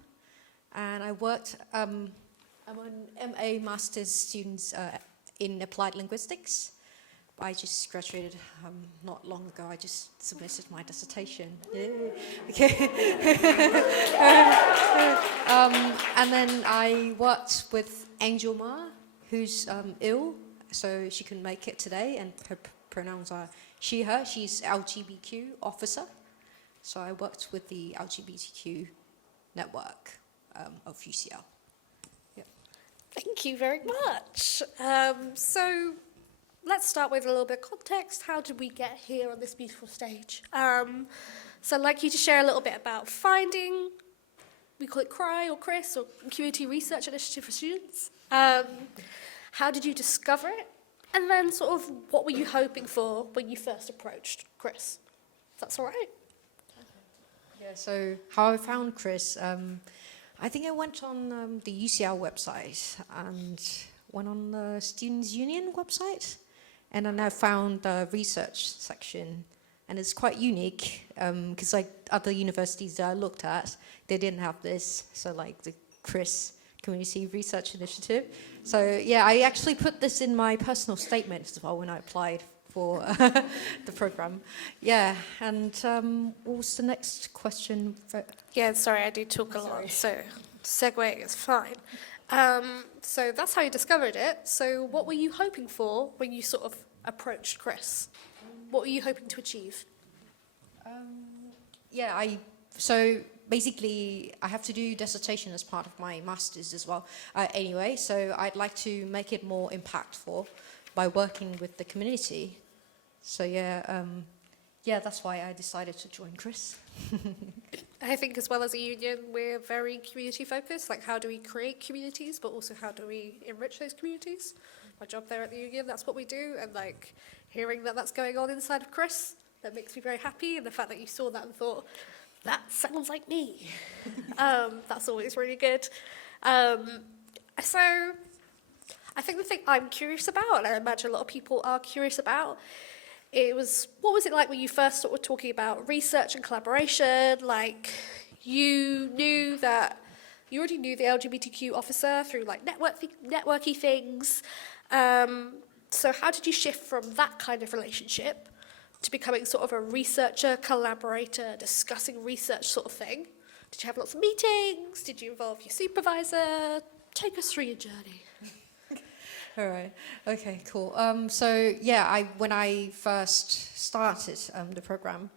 And I worked, I'm an MA Master's student in Applied Linguistics. I just graduated not long ago. I just submitted my dissertation. Yeah. Okay. And then I worked with Angel Ma, who's ill, so she couldn't make it today, and her pronouns are she, her. She's LGBTQ officer. So I worked with the LGBTQ network of UCL. Thank you very much. So let's start with a little bit of context. How did we get here on this beautiful stage? So I'd like you to share a little bit about finding, we call it CRY or CRIS, or Community Research Initiative for Students. How did you discover it? And then sort of what were you hoping for when you first approached CRIS? If that's all right? Yeah, so how I found CRIS, I think I went on the UCL website and went on the Students' Union website, and then I found the research section, and it's quite unique because like other universities that I looked at, they didn't have this. So like the CRIS, Community Research Initiative. So yeah, I actually put this in my personal statement as well when I applied for the program. Yeah, and what was the next question? Yeah, sorry, I do talk a lot, so segueing is fine. So that's how you discovered it. So what were you hoping for when you sort of approached CRIS? What were you hoping to achieve? So basically I have to do dissertation as part of my master's as well. Anyway, so I'd like to make it more impactful by working with the community. So yeah, that's why I decided to join CRIS. I think as well as a union, we're very community focused. Like, how do we create communities, but also how do we enrich those communities? My job there at the union, that's what we do. And like hearing that that's going on inside of CRIS, that makes me very happy. And the fact that you saw that and thought, that sounds like me. That's always really good. So I think the thing I'm curious about, and I imagine a lot of people are curious about, what was it like when you first sort of talking about research and collaboration? Like, you already knew the LGBTQ officer through like networky things. So how did you shift from that kind of relationship to becoming sort of a researcher, collaborator, discussing research sort of thing? Did you have lots of meetings? Did you involve your supervisor? Take us through your journey. All right. Okay, cool. So yeah, when I first started the program,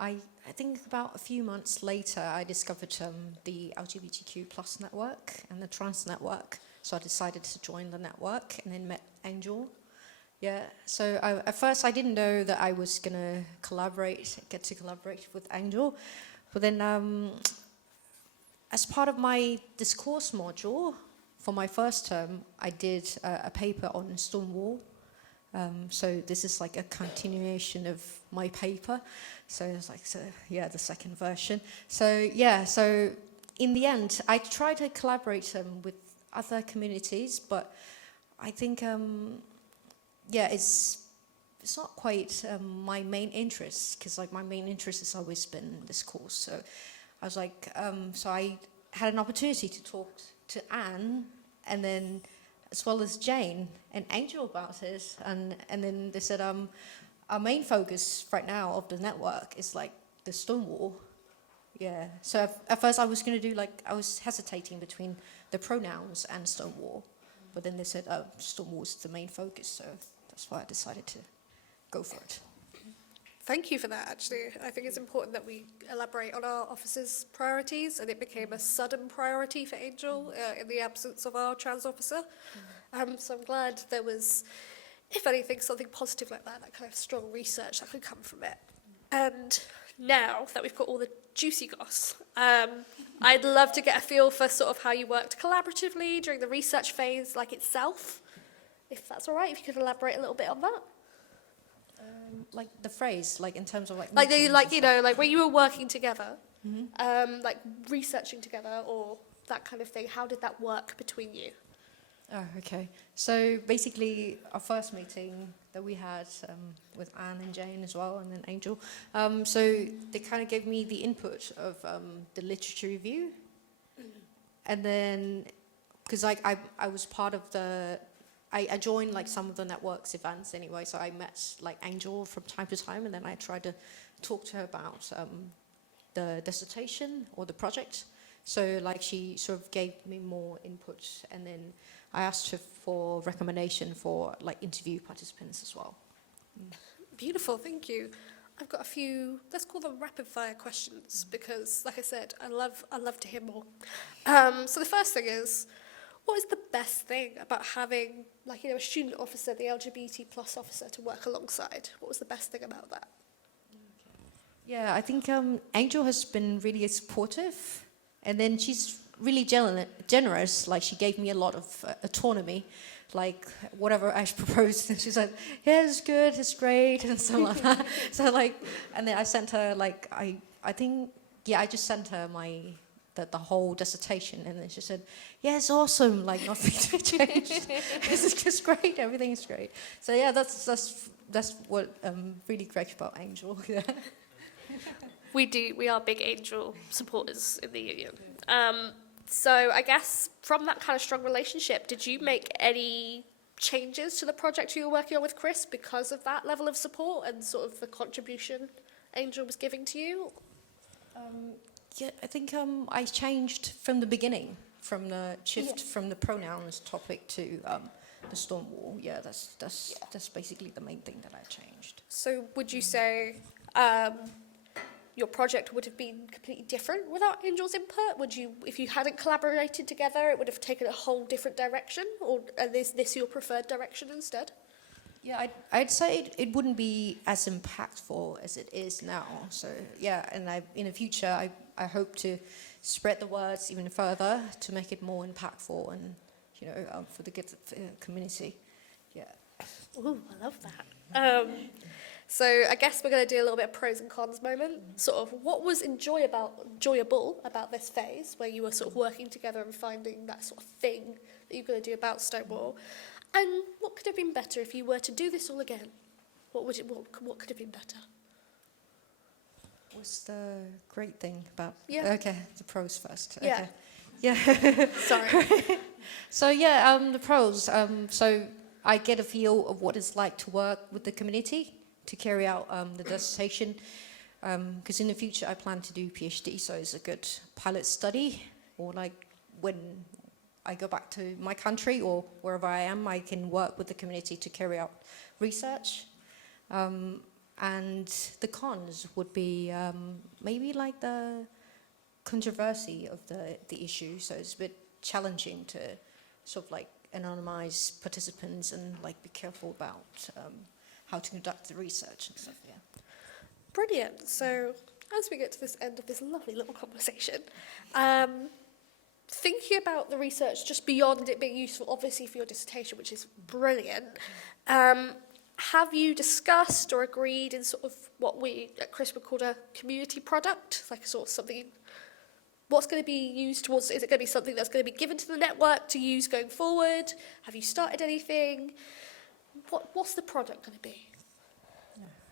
I think about a few months later, I discovered the LGBTQ plus network and the trans network. So I decided to join the network and then met Angel. Yeah. So at first I didn't know that I was gonna get to collaborate with Angel, but then as part of my discourse module, for my first term, I did a paper on Stonewall. So this is like a continuation of my paper. So it's like, the second version. So yeah, so in the end, I try to collaborate with other communities, but I think, it's not quite my main interest, because like my main interest has always been this course. So I was like, so I had an opportunity to talk to Anne, and then as well as Jane and Angel about it, and then they said our main focus right now of the network is like the Stonewall. Yeah. So at first I was going to do I was hesitating between the pronouns and Stonewall, but then they said Stonewall is the main focus, so that's why I decided to go for it. Thank you for that, actually. I think it's important that we elaborate on our officer's priorities, and it became a sudden priority for Angel in the absence of our trans officer. So I'm glad there was, if anything, something positive like that kind of strong research that could come from it. And now that we've got all the juicy goss, I'd love to get a feel for sort of how you worked collaboratively during the research phase itself, if that's all right, if you could elaborate a little bit on that. Like the phrase, in terms of when you were working together, researching together or that kind of thing, how did that work between you? Oh, okay. So basically, our first meeting that we had with Anne and Jane as well, and then Angel, so they kind of gave me the input of the literature review, and then, because I was part of I joined some of the network's events anyway, so I met Angel from time to time, and then I tried to talk to her about the dissertation or the project. So she sort of gave me more input, and then I asked her for recommendation for interview participants as well. Beautiful, thank you. I've got a few, let's call them rapid fire questions, because like I said, I love to hear more. So the first thing is, what is the best thing about having, like, a student officer, the LGBT plus officer, to work alongside? What was the best thing about that? Yeah, I think Angel has been really supportive, and then she's really generous. Like, she gave me a lot of autonomy, like whatever I proposed, and she's like, "Yeah, it's good, it's great," and so like that. So like, and then I sent her like I think I just sent her the whole dissertation, and then she said, "Yeah, it's awesome. Like, nothing to be changed. This is just great. Everything is great." So yeah, that's what really great about Angel. Yeah. We are big Angel supporters in the union. So I guess from that kind of strong relationship, did you make any changes to the project you were working on with Chris because of that level of support and sort of the contribution Angel was giving to you? Yeah, I think I changed from the beginning, from the shift from the pronouns topic to the storm wall. Yeah, that's basically the main thing that I changed. So would you say your project would have been completely different without Angel's input? Would you, if you hadn't collaborated together, it would have taken a whole different direction? Or is this your preferred direction instead? Yeah, I'd say it wouldn't be as impactful as it is now. So yeah, and in the future, I hope to spread the words even further to make it more impactful and, for the good of the community. Yeah. Ooh, I love that. So I guess we're going to do a little bit of pros and cons moment. Sort of what was enjoyable about this phase where you were sort of working together and finding that sort of thing that you're going to do about Stonewall, and what could have been better if you were to do this all again? What could have been better? What's the great thing about? Yeah. Okay, the pros first. Yeah. Okay. Yeah. Sorry. So yeah, the pros. So I get a feel of what it's like to work with the community to carry out the dissertation, because in the future I plan to do PhD, so it's a good pilot study, or like when I go back to my country or wherever I am, I can work with the community to carry out research. And the cons would be maybe like the controversy of the issue, so it's a bit challenging to sort of like anonymize participants and like be careful about how to conduct the research and stuff, yeah. Brilliant. So as we get to this end of this lovely little conversation, thinking about the research just beyond it being useful, obviously, for your dissertation, which is brilliant, have you discussed or agreed in sort of what we at Chris would call a community product, like sort of something, what's going to be used towards, is it going to be something that's going to be given to the network to use going forward? Have you started anything? What's the product going to be?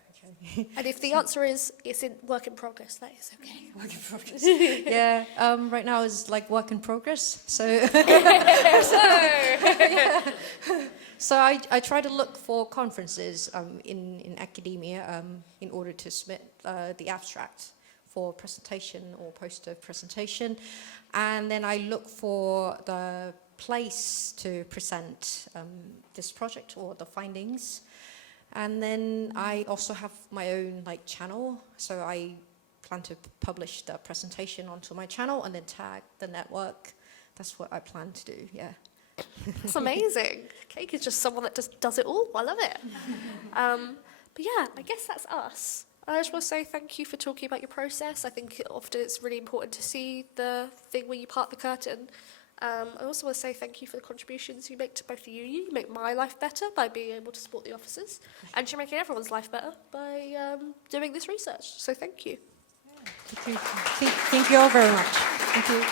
Okay. And if the answer is it's in work in progress, that is okay. Work in progress. Yeah, right now is like work in progress. So, so I try to look for conferences in academia in order to submit the abstract for presentation or poster presentation, and then I look for the place to present this project or the findings. And then I also have my own like channel, so I plan to publish the presentation onto my channel and then tag the network. That's what I plan to do, yeah. That's amazing. Cake is just someone that just does it all. I love it. But yeah, I guess that's us. I just want to say thank you for talking about your process. I think often it's really important to see the thing where you part the curtain. I also want to say thank you for the contributions you make to both the union. You make my life better by being able to support the officers, and you're making everyone's life better by doing this research. So thank you. Thank you. Thank you all very much. Thank you.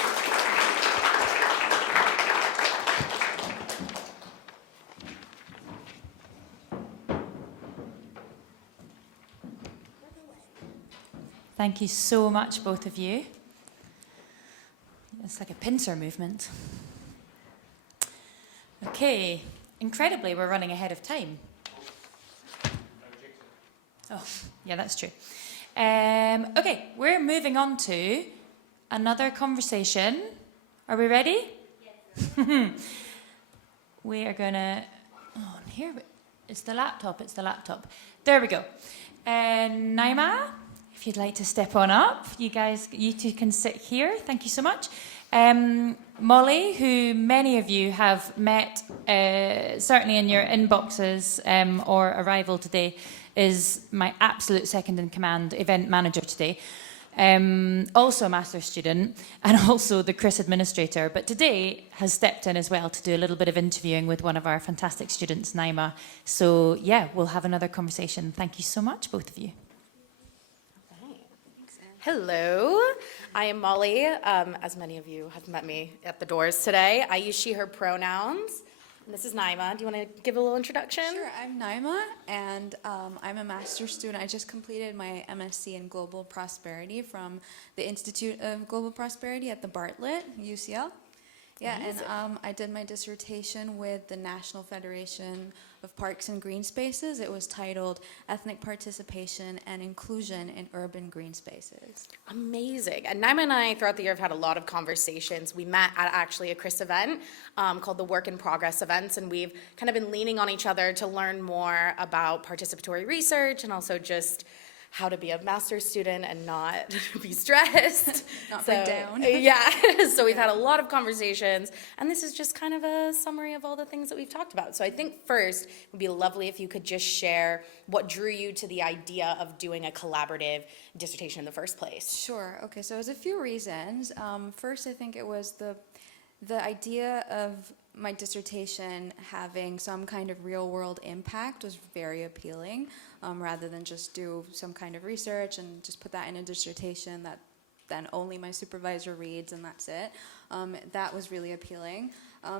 Thank you so much, both of you. It's like a pincer movement. Okay, incredibly, we're running ahead of time. Oh, yeah, that's true. Okay, we're moving on to another conversation. Are we ready? Yes. We are going to... Oh, here we... It's the laptop. There we go. Nyma, if you'd like to step on up, you two can sit here. Thank you so much. Molly, who many of you have met, certainly in your inboxes or arrival today, is my absolute second-in-command event manager today. Also a master's student and also the Chris administrator, but today has stepped in as well to do a little bit of interviewing with one of our fantastic students, Nyma. So yeah, we'll have another conversation. Thank you so much, both of you. Hello, I am Molly. As many of you have met me at the doors today, I use she, her pronouns. And this is Nyma. Do you want to give a little introduction? Sure, I'm Nyma, and I'm a master's student. I just completed my MSc in Global Prosperity from the Institute of Global Prosperity at the Bartlett, UCL. Yeah, Amazing. and I did my dissertation with the National Federation of Parks and Green Spaces. It was titled Ethnic Participation and Inclusion in Urban Green Spaces. Amazing. And Nyma and I, throughout the year, have had a lot of conversations. We met at actually a Chris event called the Work in Progress Events, and we've kind of been leaning on each other to learn more about participatory research and also just how to be a master's student and not be stressed. Not break down. Yeah, so we've had a lot of conversations, and this is just kind of a summary of all the things that we've talked about. So I think first, it would be lovely if you could just share what drew you to the idea of doing a collaborative dissertation in the first place. Sure, okay, so there's a few reasons. First, I think it was the idea of my dissertation having some kind of real-world impact was very appealing, rather than just do some kind of research and just put that in a dissertation that then only my supervisor reads and that's it. That was really appealing.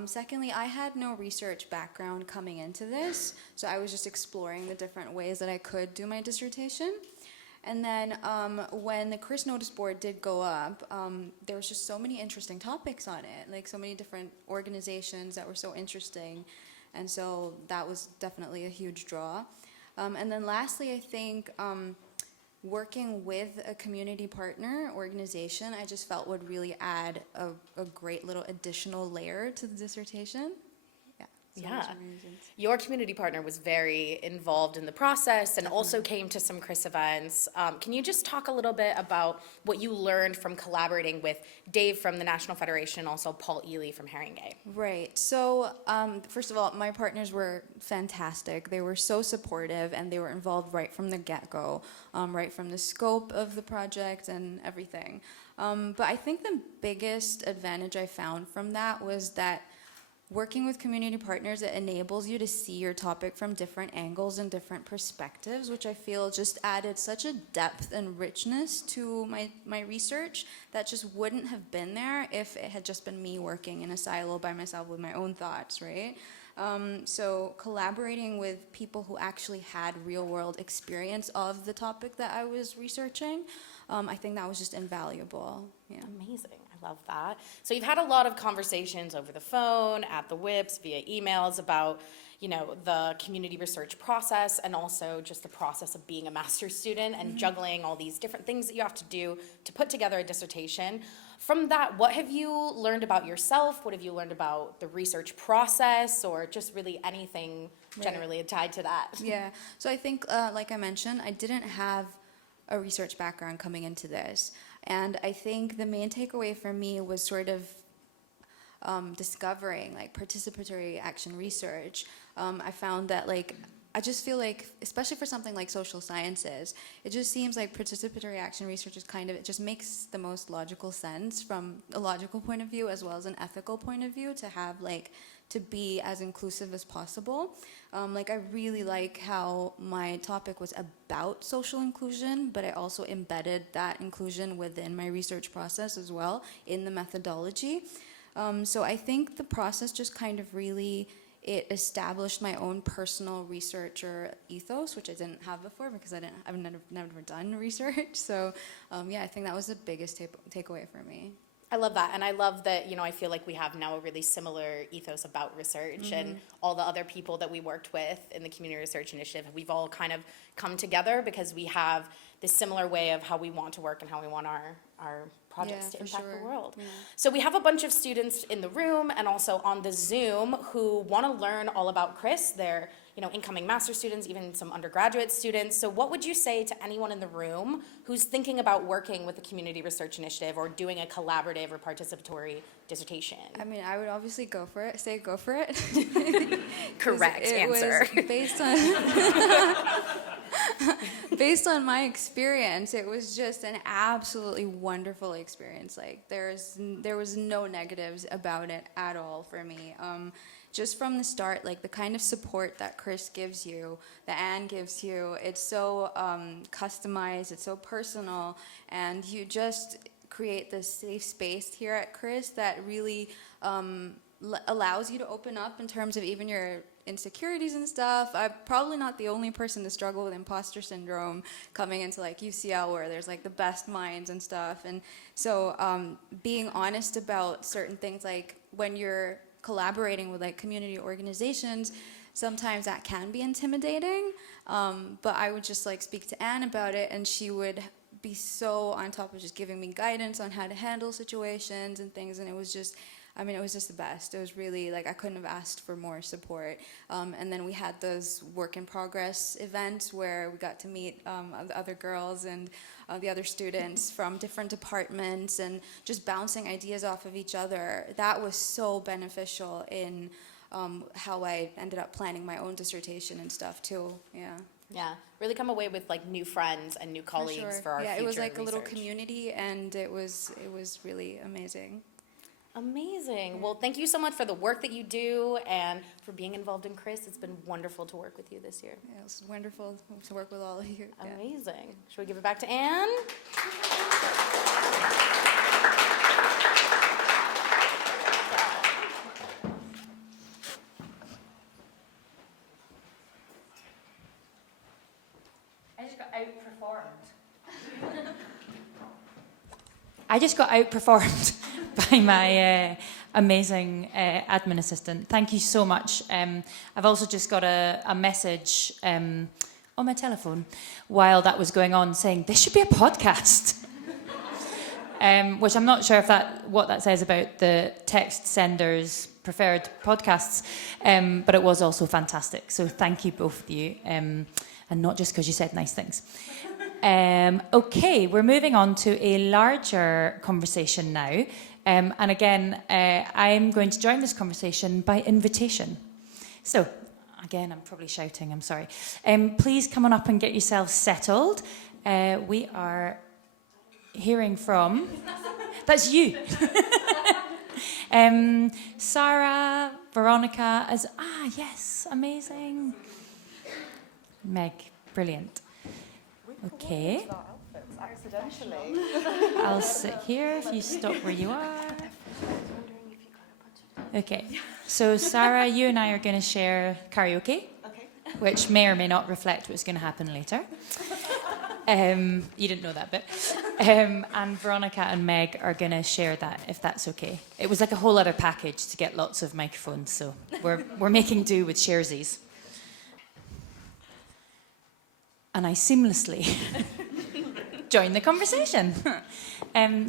Secondly, I had no research background coming into this, so I was just exploring the different ways that I could do my dissertation. And then when the Chris Notice Board did go up, there was just so many interesting topics on it, like so many different organizations that were so interesting. And so that was definitely a huge draw. And then lastly, I think working with a community partner organization, I just felt would really add a great little additional layer to the dissertation. Yeah, your community partner was very involved in the process and also came to some Chris events. Can you just talk a little bit about what you learned from collaborating with Dave from the National Federation and also Paul Ely from Haringey? Right, so first of all, my partners were fantastic. They were so supportive and they were involved right from the get-go, right from the scope of the project and everything. But I think the biggest advantage I found from that was that working with community partners, it enables you to see your topic from different angles and different perspectives, which I feel just added such a depth and richness to my research that just wouldn't have been there if it had just been me working in a silo by myself with my own thoughts, right? So collaborating with people who actually had real-world experience of the topic that I was researching, I think that was just invaluable. Yeah. Amazing. Love that. So you've had a lot of conversations over the phone, at the WIPs, via emails about, the community research process and also just the process of being a master's student and juggling all these different things that you have to do to put together a dissertation. From that, what have you learned about yourself? What have you learned about the research process or just really anything generally tied to that? Yeah. So I think, like I mentioned, I didn't have a research background coming into this. And I think the main takeaway for me was sort of discovering participatory action research. I found that I just feel like, especially for something like social sciences, it just seems like participatory action research is it just makes the most logical sense from a logical point of view as well as an ethical point of view to have to be as inclusive as possible. I really like how my topic was about social inclusion, but I also embedded that inclusion within my research process as well in the methodology. So I think the process just kind of really, it established my own personal researcher ethos, which I didn't have before because I've never done research. So I think that was the biggest takeaway for me. I love that, and I love that, I feel like we have now a really similar ethos about research, and all the other people that we worked with in the Community Research Initiative, we've all kind of come together because we have this similar way of how we want to work and how we want our projects to impact the world. Yeah. So we have a bunch of students in the room and also on the Zoom who want to learn all about Chris. They're incoming master students, even some undergraduate students. So what would you say to anyone in the room who's thinking about working with the Community Research Initiative or doing a collaborative or participatory dissertation? I mean, I would obviously go for it. Correct answer. Was based on my experience, it was just an absolutely wonderful experience. Like there was no negatives about it at all for me. Just from the start, like the kind of support that Chris gives you, that Anne gives you, it's so customized, it's so personal, and you just create this safe space here at Chris that really allows you to open up in terms of even your insecurities and stuff. I'm probably not the only person to struggle with imposter syndrome coming into like UCL where there's like the best minds and stuff. And so being honest about certain things, like when you're collaborating with like community organizations, sometimes that can be intimidating. But I would just like speak to Anne about it, and she would be so on top of just giving me guidance on how to handle situations and things. And it was just the best. It was really like I couldn't have asked for more support. And then we had those work in progress events where we got to meet the other girls and the other students from different departments and just bouncing ideas off of each other. That was so beneficial in how I ended up planning my own dissertation and stuff too. Yeah, really come away with like new friends and new colleagues for our future it was like research. a little community, and it was really amazing. Amazing. Well, thank you so much for the work that you do and for being involved in Chris. It's been wonderful to work with you this year. Yeah, it was wonderful to work with all of you. Yeah. Amazing. Should we give it back to Anne? I just got outperformed by my amazing admin assistant. Thank you so much. I've also just got a message on my telephone while that was going on saying, this should be a podcast. Which I'm not sure if what that says about the text sender's preferred podcasts, but it was also fantastic. So thank you both of you, and not just because you said nice things. Okay, we're moving on to a larger conversation now. And again, I'm going to join this conversation by invitation. So, again, I'm probably shouting, I'm sorry. Please come on up and get yourselves settled. We are hearing from... That's you. Sarah, Veronika, yes, amazing. Meg, brilliant. Okay. I'll sit here if you stop where you are. Okay. So Sarah, you and I are going to share karaoke, which may or may not reflect what's going to happen later. You didn't know that bit. And Veronika and Meg are going to share that, if that's okay. It was like a whole other package to get lots of microphones, so we're making do with sharesies. And I seamlessly join the conversation.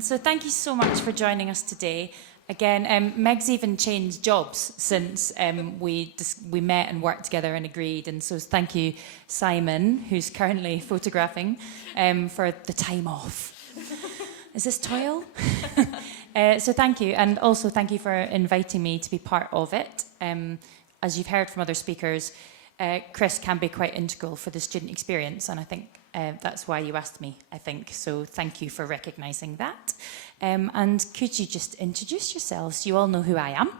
So thank you so much for joining us today. Again, Meg's even changed jobs since we met and worked together and agreed. And so thank you, Simon, who's currently photographing, for the time off. Is this toil? So thank you. And also thank you for inviting me to be part of it. As you've heard from other speakers, Chris can be quite integral for the student experience, and I think that's why you asked me, I think. So thank you for recognising that. And could you just introduce yourselves? You all know who I am.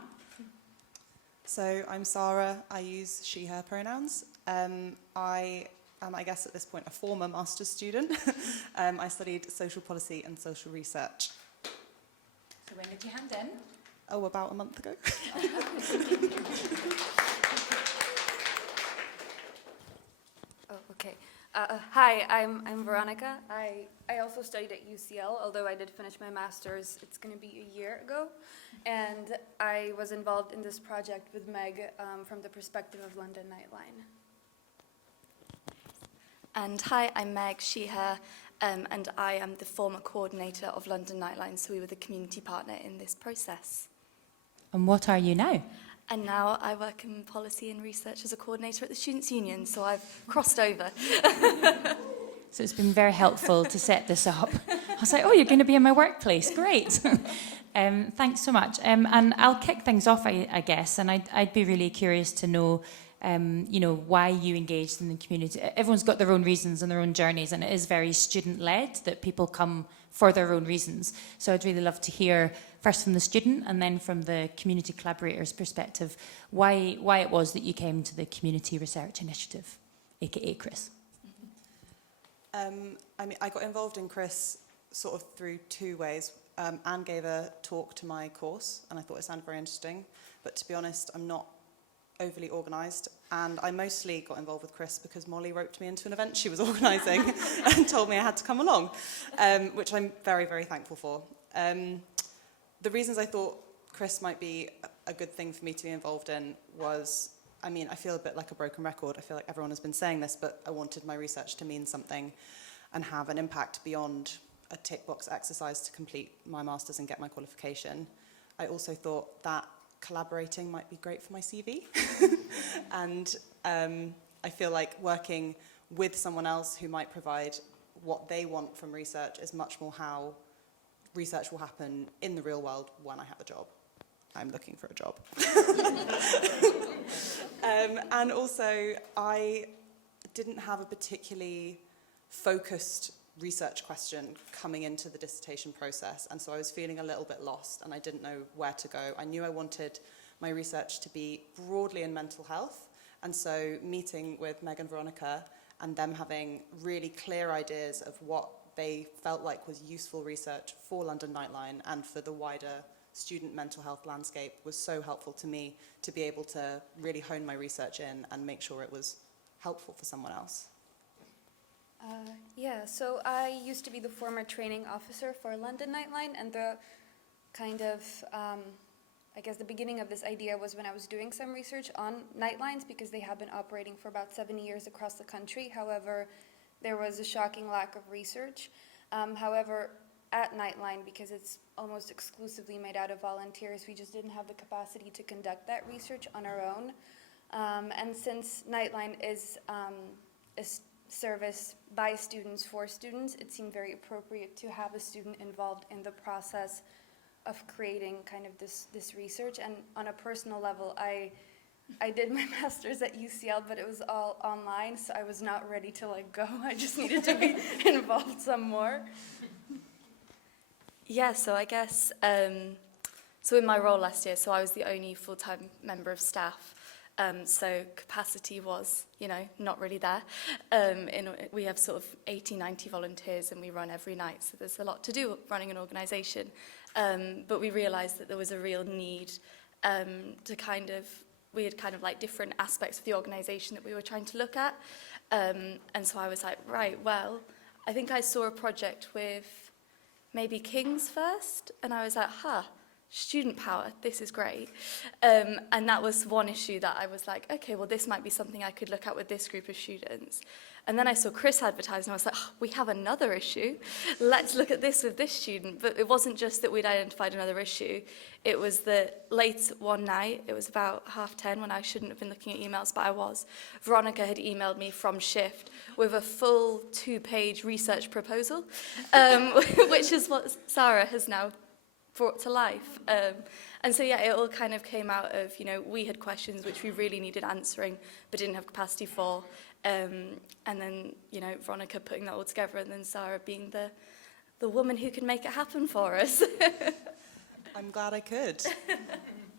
So I'm Sarah. I use she, her pronouns. I am, I guess at this point, a former master's student. I studied social policy and social research. So when did you hand in? Oh, about a month ago. Okay. Hi, I'm Veronika. I also studied at UCL, although I did finish my master's, it's going to be a year ago. And I was involved in this project with Meg from the perspective of London Nightline. And hi, I'm Meg, she, her, and I am the former coordinator of London Nightline, so we were the community partner in this process. And what are you now? and now I work in policy and research as a coordinator at the Students' Union, so I've crossed over. So it's been very helpful to set this up. I was like, oh, you're going to be in my workplace. Great. Thanks so much. And I'll kick things off, I guess, and I'd be really curious to know, why you engaged in the community. Everyone's got their own reasons and their own journeys, and it is very student-led that people come for their own reasons. So I'd really love to hear first from the student and then from the community collaborator's perspective, why it was that you came to the Community Research Initiative, aka Chris. I got involved in Chris sort of through two ways. Anne gave a talk to my course, and I thought it sounded very interesting. But to be honest, I'm not overly organised, and I mostly got involved with Chris because Molly roped me into an event she was organising and told me I had to come along, which I'm very, very thankful for. The reasons I thought Chris might be a good thing for me to be involved in was, I feel a bit like a broken record. I feel like everyone has been saying this, but I wanted my research to mean something and have an impact beyond a tick box exercise to complete my master's and get my qualification. I also thought that collaborating might be great for my CV. And I feel like working with someone else who might provide what they want from research is much more how research will happen in the real world when I have a job. I'm looking for a job. And also, I didn't have a particularly focused research question coming into the dissertation process, and so I was feeling a little bit lost and I didn't know where to go. I knew I wanted my research to be broadly in mental health, and so meeting with Meg and Veronika and them having really clear ideas of what they felt like was useful research for London Nightline and for the wider student mental health landscape was so helpful to me to be able to really hone my research in and make sure it was helpful for someone else. So I used to be the former training officer for London Nightline, and the kind of, the beginning of this idea was when I was doing some research on nightlines, because they have been operating for about 70 years across the country. However, there was a shocking lack of research. However, at Nightline, because it's almost exclusively made out of volunteers, we just didn't have the capacity to conduct that research on our own. And since Nightline is a service by students for students, it seemed very appropriate to have a student involved in the process of creating kind of this research. And on a personal level, I did my master's at UCL, but it was all online, so I was not ready to go. I just needed to be involved some more. Yeah, so I guess, so in my role last year, so I was the only full-time member of staff. So capacity was, not really there. We have sort of 80, 90 volunteers and we run every night, so there's a lot to do running an organisation. But we realised that there was a real need we had different aspects of the organisation that we were trying to look at. And so I was like, right, well, I think I saw a project with maybe King's first, and I was like, student power, this is great. And that was one issue that I was like, okay, well, this might be something I could look at with this group of students. And then I saw Chris advertise, and I was like, we have another issue. Let's look at this with this student. But it wasn't just that we'd identified another issue. It was that late one night, it was about 10:30 when I shouldn't have been looking at emails, but I was. Veronika had emailed me from Shift with a full 2-page research proposal, which is what Sarah has now brought to life. And so, it all kind of came out of, we had questions which we really needed answering but didn't have capacity for. And then, Veronika putting that all together, and then Sarah being the woman who can make it happen for us. I'm glad I could.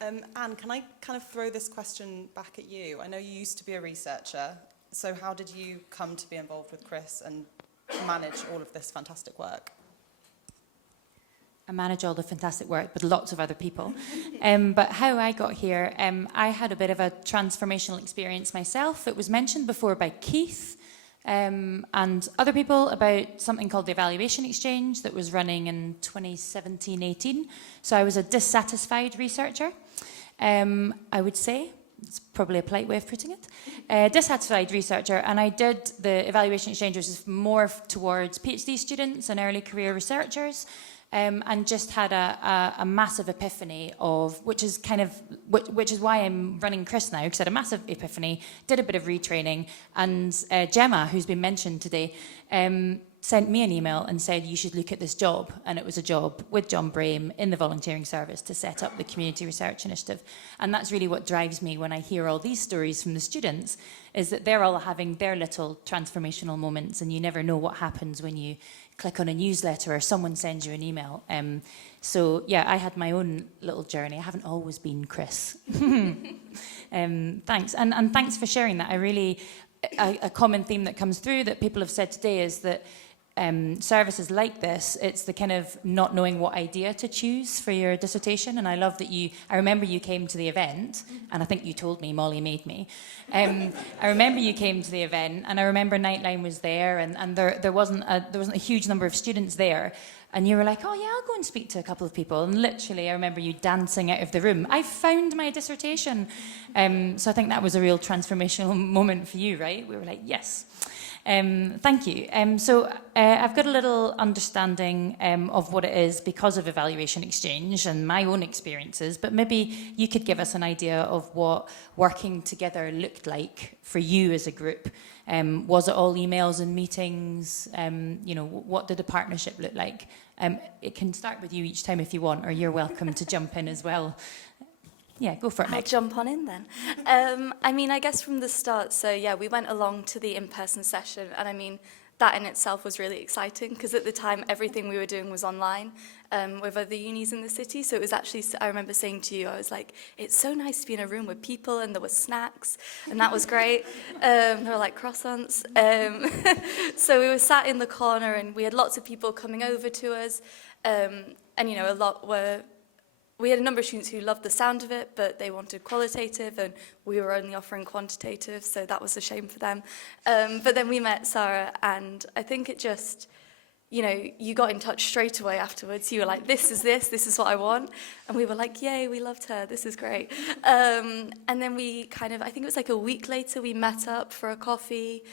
Anne, can I kind of throw this question back at you? I know you used to be a researcher, so how did you come to be involved with Chris and manage all of this fantastic work? I manage all the fantastic work with lots of other people. But how I got here, I had a bit of a transformational experience myself. It was mentioned before by Keith and other people about something called the Evaluation Exchange that was running in 2017-18. So I was a dissatisfied researcher, I would say. It's probably a polite way of putting it. Dissatisfied researcher, and I did the Evaluation Exchange, which is more towards PhD students and early career researchers. and just had a massive epiphany of, which is why I'm running Chris now, because I had a massive epiphany, did a bit of retraining, and Gemma, who's been mentioned today, sent me an email and said you should look at this job, and it was a job with John Brame in the volunteering service to set up the Community Research Initiative. And that's really what drives me when I hear all these stories from the students, is that they're all having their little transformational moments, and you never know what happens when you click on a newsletter or someone sends you an email. So yeah, I had my own little journey. I haven't always been Chris. Thanks, and thanks for sharing that. A common theme that comes through that people have said today is that services like this, it's the kind of not knowing what idea to choose for your dissertation. And I love that I remember you came to the event, and I think you told me Molly made me. I remember you came to the event, and I remember Nightline was there, and there wasn't a huge number of students there. And you were like, oh yeah, I'll go and speak to a couple of people. And literally, I remember you dancing out of the room. I found my dissertation. So I think that was a real transformational moment for you, right? We were like, yes. Thank you. So I've got a little understanding of what it is because of evaluation exchange and my own experiences, but maybe you could give us an idea of what working together looked like for you as a group. Was it all emails and meetings? What did the partnership look like? It can start with you each time if you want, or you're welcome to jump in as well. Yeah, go for it, Meg. I'll jump on in then. I guess from the start, so yeah, we went along to the in-person session, and I mean, that in itself was really exciting, because at the time, everything we were doing was online with other unis in the city, so it was actually, I remember saying to you, I was like, it's so nice to be in a room with people, and there were snacks, and that was great. There were like croissants. So we were sat in the corner, and we had lots of people coming over to us, we had a number of students who loved the sound of it, but they wanted qualitative, and we were only offering quantitative, so that was a shame for them. But then we met Sarah, and I think it just, you got in touch straight away afterwards. You were like, this is what I want. And we were like, yay, we loved her, this is great. And then we I think it was like a week later, we met up for a coffee,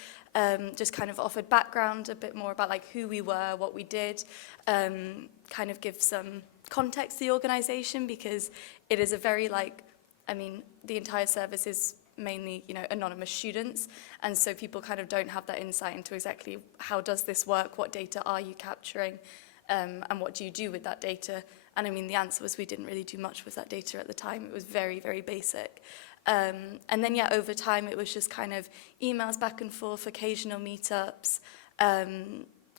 just kind of offered background, a bit more about like who we were, what we did, kind of give some context to the organisation, because it is a very the entire service is mainly anonymous students, and so people kind of don't have that insight into exactly how does this work, what data are you capturing, and what do you do with that data. And I mean, the answer was we didn't really do much with that data at the time. It was very, very basic. And then yeah, over time it was just kind of emails back and forth, occasional meetups.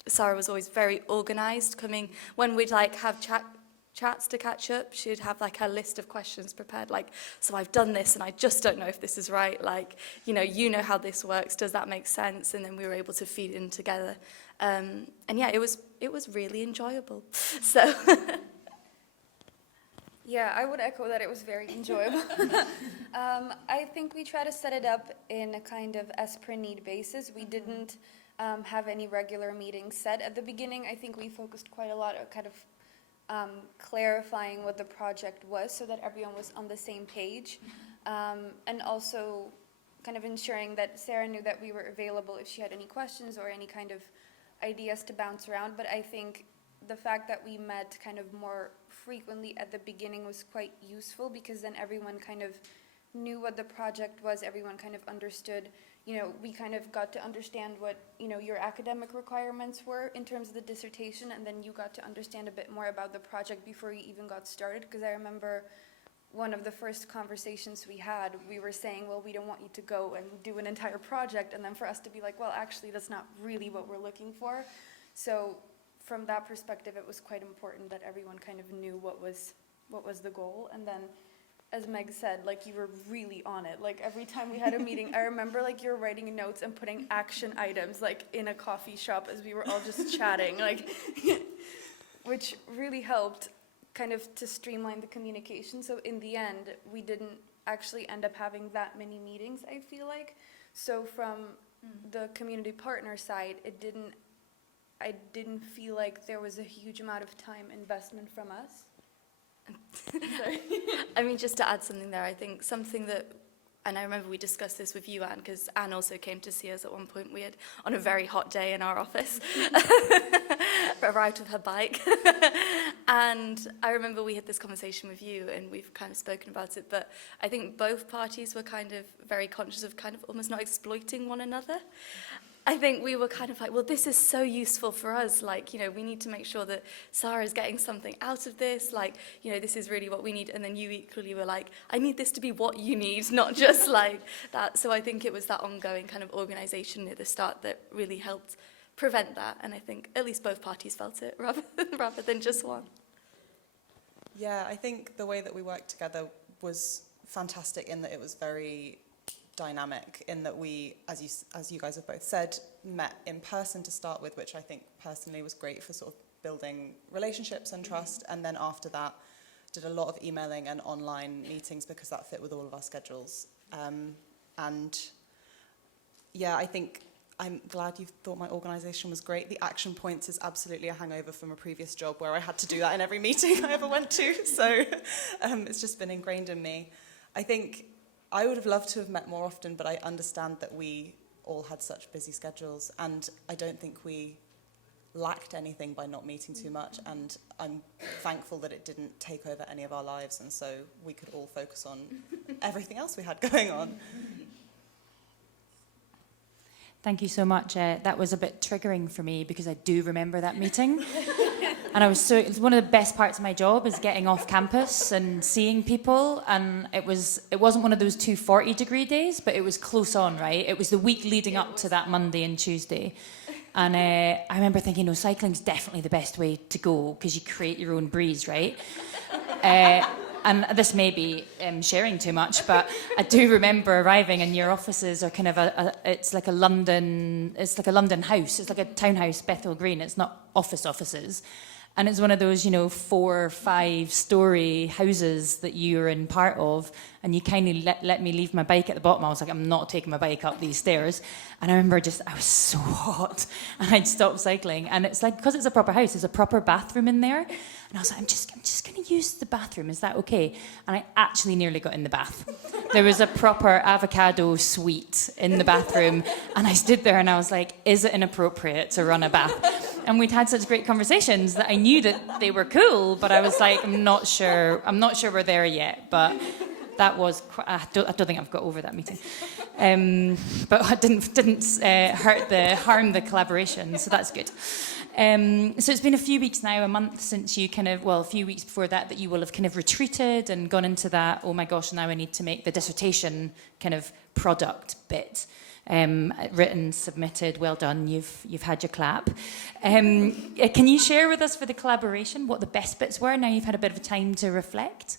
Sarah was always very organised, coming when we'd have chats to catch up, she'd have her list of questions prepared, so I've done this and I just don't know if this is right, you know how this works, does that make sense? And then we were able to feed in together, and yeah, it was really enjoyable. So yeah, I would echo that it was very enjoyable. I think we try to set it up in a kind of as per need basis. We didn't have any regular meetings set at the beginning. I think we focused quite a lot on kind of clarifying what the project was so that everyone was on the same page, and also kind of ensuring that Sarah knew that we were available if she had any questions or any kind of ideas to bounce around. But I think the fact that we met kind of more frequently at the beginning was quite useful, because then everyone kind of knew what the project was, everyone kind of understood, we kind of got to understand what, your academic requirements were in terms of the dissertation, and then you got to understand a bit more about the project before you even got started. Because I remember one of the first conversations we had, we were saying, well, we don't want you to go and do an entire project, and then for us to be like, well, actually, that's not really what we're looking for. So from that perspective, it was quite important that everyone kind of knew what was the goal. And then, as Meg said, you were really on it. Every time we had a meeting, I remember you were writing notes and putting action items in a coffee shop as we were all just chatting, which really helped kind of to streamline the communication. So in the end, we didn't actually end up having that many meetings, I feel like. So from the community partner side, I didn't feel like there was a huge amount of time investment from us. I mean, just to add something there, I think something that and I remember we discussed this with you, Anne, because Anne also came to see us at one point. We had, on a very hot day in our office, arrived with her bike. And I remember we had this conversation with you, and we've kind of spoken about it, but I think both parties were kind of very conscious of kind of almost not exploiting one another. I think we were kind of like, well, this is so useful for us. Like, you know, we need to make sure that Sarah's getting something out of this. Like, you know, this is really what we need. And then you equally were like, I need this to be what you need, not just like that. So I think it was that ongoing kind of organisation at the start that really helped prevent that. And I think at least both parties felt it rather than just one. Yeah, I think the way that we worked together was fantastic in that it was very dynamic, in that we, as you guys have both said, met in person to start with, which I think personally was great for sort of building relationships and trust, and then after that did a lot of emailing and online meetings because that fit with all of our schedules. And yeah, I think I'm glad you thought my organisation was great. The action points is absolutely a hangover from a previous job where I had to do that in every meeting I ever went to, so it's just been ingrained in me. I think I would have loved to have met more often, but I understand that we all had such busy schedules, and I don't think we lacked anything by not meeting too much, and I'm thankful that it didn't take over any of our lives, and so we could all focus on everything else we had going on. Thank you so much. That was a bit triggering for me because I do remember that meeting. And it's one of the best parts of my job is getting off campus and seeing people. And it wasn't one of those 240-degree days, but it was close on, right? It was the week leading up to that Monday and Tuesday. And I remember thinking, no, cycling's definitely the best way to go because you create your own breeze, right? And this may be sharing too much, but I do remember arriving, and your offices are kind of it's like a London house. It's like a townhouse, Bethnal Green. It's not offices. And it's one of those, 4 or 5 story houses that you're in part of, and you kind of let me leave my bike at the bottom. I was like, I'm not taking my bike up these stairs. And I remember I was so hot, and I'd stopped cycling. And it's like, because it's a proper house, there's a proper bathroom in there. And I was like, I'm just going to use the bathroom. Is that okay? And I actually nearly got in the bath. There was a proper avocado suite in the bathroom, and I stood there and I was like, is it inappropriate to run a bath? And we'd had such great conversations that I knew that they were cool, but I was like, I'm not sure we're there yet. But that was, I don't think I've got over that meeting. But it didn't harm the collaboration, so that's good. So it's been a few weeks now, a month since you a few weeks before that you will have kind of retreated and gone into that, oh my gosh, now I need to make the dissertation kind of product bit. Written, submitted, well done, you've had your clap. Can you share with us for the collaboration what the best bits were, now you've had a bit of time to reflect?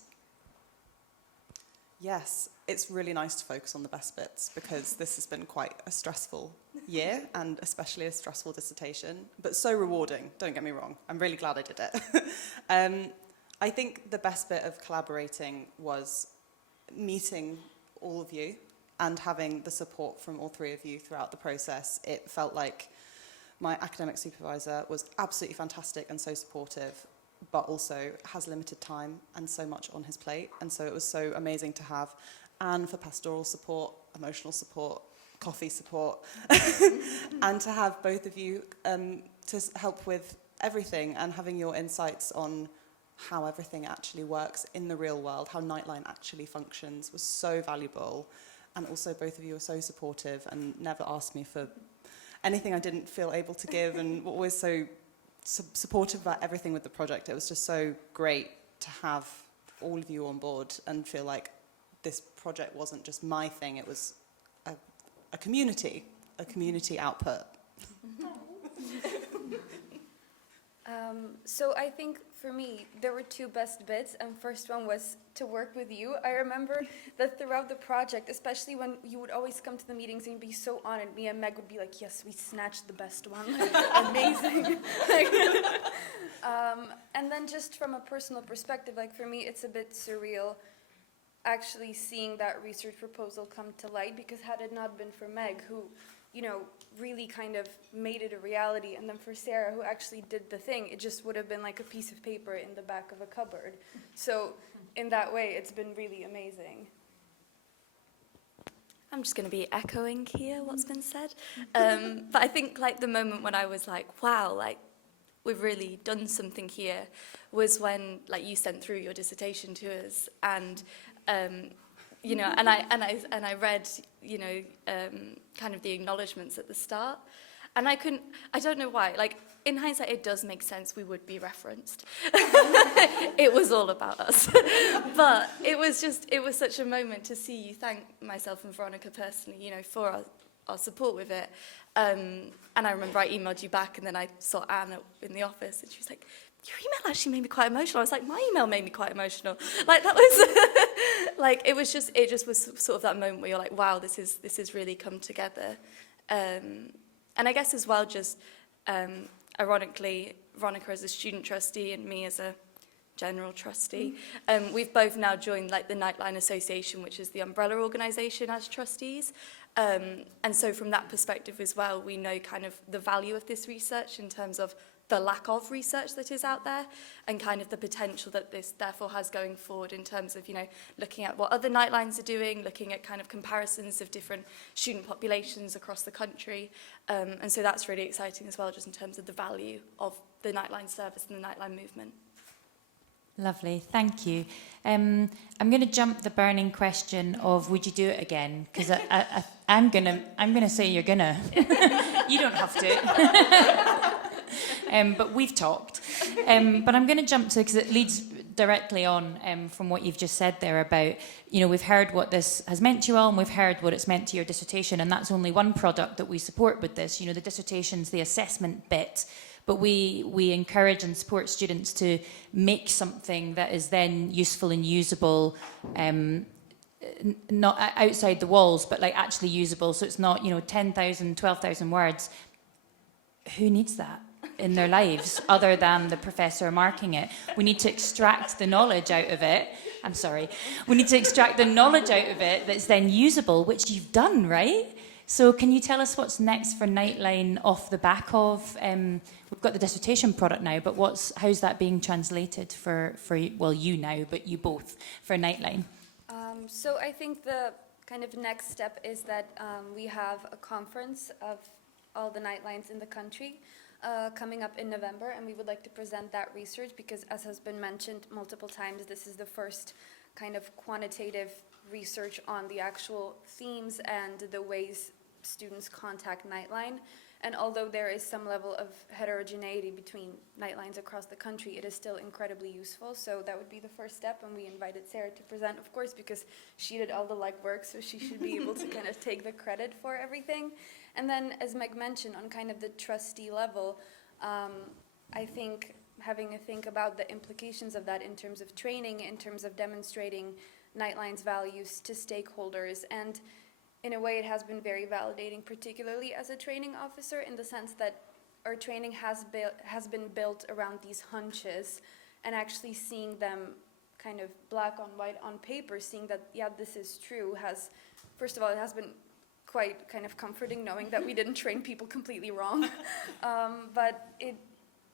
Yes, it's really nice to focus on the best bits because this has been quite a stressful year, and especially a stressful dissertation, but so rewarding, don't get me wrong. I'm really glad I did it. I think the best bit of collaborating was meeting all of you and having the support from all 3 of you throughout the process. It felt like my academic supervisor was absolutely fantastic and so supportive, but also has limited time and so much on his plate. And so it was so amazing to have Anne for pastoral support, emotional support, coffee support, and to have both of you to help with everything and having your insights on how everything actually works in the real world, how Nightline actually functions, was so valuable. And also both of you were so supportive and never asked me for anything I didn't feel able to give, and were always so supportive about everything with the project. It was just so great to have all of you on board and feel like this project wasn't just my thing, it was a community output. So I think for me, there were 2 best bits, and first one was to work with you. I remember that throughout the project, especially when you would always come to the meetings and you'd be so on it, me and Meg would be like, yes, we snatched the best one, amazing. And then just from a personal perspective, like for me, it's a bit surreal actually seeing that research proposal come to light, because had it not been for Meg, who really kind of made it a reality, and then for Sarah, who actually did the thing, it just would have been like a piece of paper in the back of a cupboard. So in that way, it's been really amazing. I'm just going to be echoing here what's been said. But I think like the moment when I was like, wow, like we've really done something here was when like you sent through your dissertation to us, and you know, and I read, you know, kind of the acknowledgements at the start, and I don't know why, like in hindsight it does make sense we would be referenced. It was all about us. But it was such a moment to see you thank myself and Veronika personally, you know, for our support with it. And I remember I emailed you back, and then I saw Anne in the office, and she was like, your email actually made me quite emotional. I was like, my email made me quite emotional. Like that was like it just was sort of that moment where you're like, wow, this has really come together. And I guess as well, just ironically, Veronika as a student trustee and me as a general trustee, we've both now joined like the Nightline Association, which is the umbrella organisation, as trustees. And so from that perspective as well, we know kind of the value of this research in terms of the lack of research that is out there, and kind of the potential that this therefore has going forward in terms of, you know, looking at what other nightlines are doing, looking at kind of comparisons of different student populations across the country. And so that's really exciting as well, just in terms of the value of the Nightline service and the Nightline movement. Lovely, thank you. I'm going to jump the burning question of would you do it again? Because I'm gonna say you're gonna. You don't have to. But we've talked. But I'm going to jump to, because it leads directly on from what you've just said there about, you know, we've heard what this has meant to you all, and we've heard what it's meant to your dissertation, and that's only one product that we support with this. You know, the dissertation's the assessment bit, but we encourage and support students to make something that is then useful and usable, not outside the walls, but like actually usable. So it's not, you know, 10,000, 12,000 words. Who needs that in their lives other than the professor marking it? We need to extract the knowledge out of it. I'm sorry. We need to extract the knowledge out of it that's then usable, which you've done, right? So can you tell us what's next for Nightline off the back of, we've got the dissertation product now, but how's that being translated for well, you now, but you both, for Nightline? So I think the kind of next step is that we have a conference of all the nightlines in the country coming up in November, and we would like to present that research because, as has been mentioned multiple times, this is the first kind of quantitative research on the actual themes and the ways students contact Nightline. And although there is some level of heterogeneity between nightlines across the country, it is still incredibly useful. So that would be the first step, and we invited Sarah to present, of course, because she did all the legwork, so she should be able to kind of take the credit for everything. And then, as Meg mentioned, on kind of the trustee level, I think having a think about the implications of that in terms of training, in terms of demonstrating Nightline's values to stakeholders, and in a way it has been very validating, particularly as a training officer, in the sense that our training has been built around these hunches, and actually seeing them kind of black on white on paper, seeing that, yeah, this is true, first of all, it has been quite kind of comforting knowing that we didn't train people completely wrong. But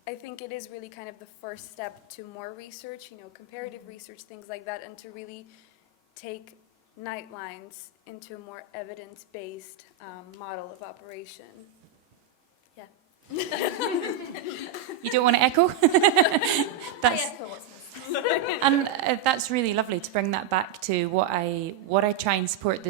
I think it is really kind of the first step to more research, you know, comparative research, things like that, and to really take Nightlines into a more evidence-based model of operation. Yeah. You don't want to echo? I echo what's necessary. And that's really lovely to bring that back to what I try and support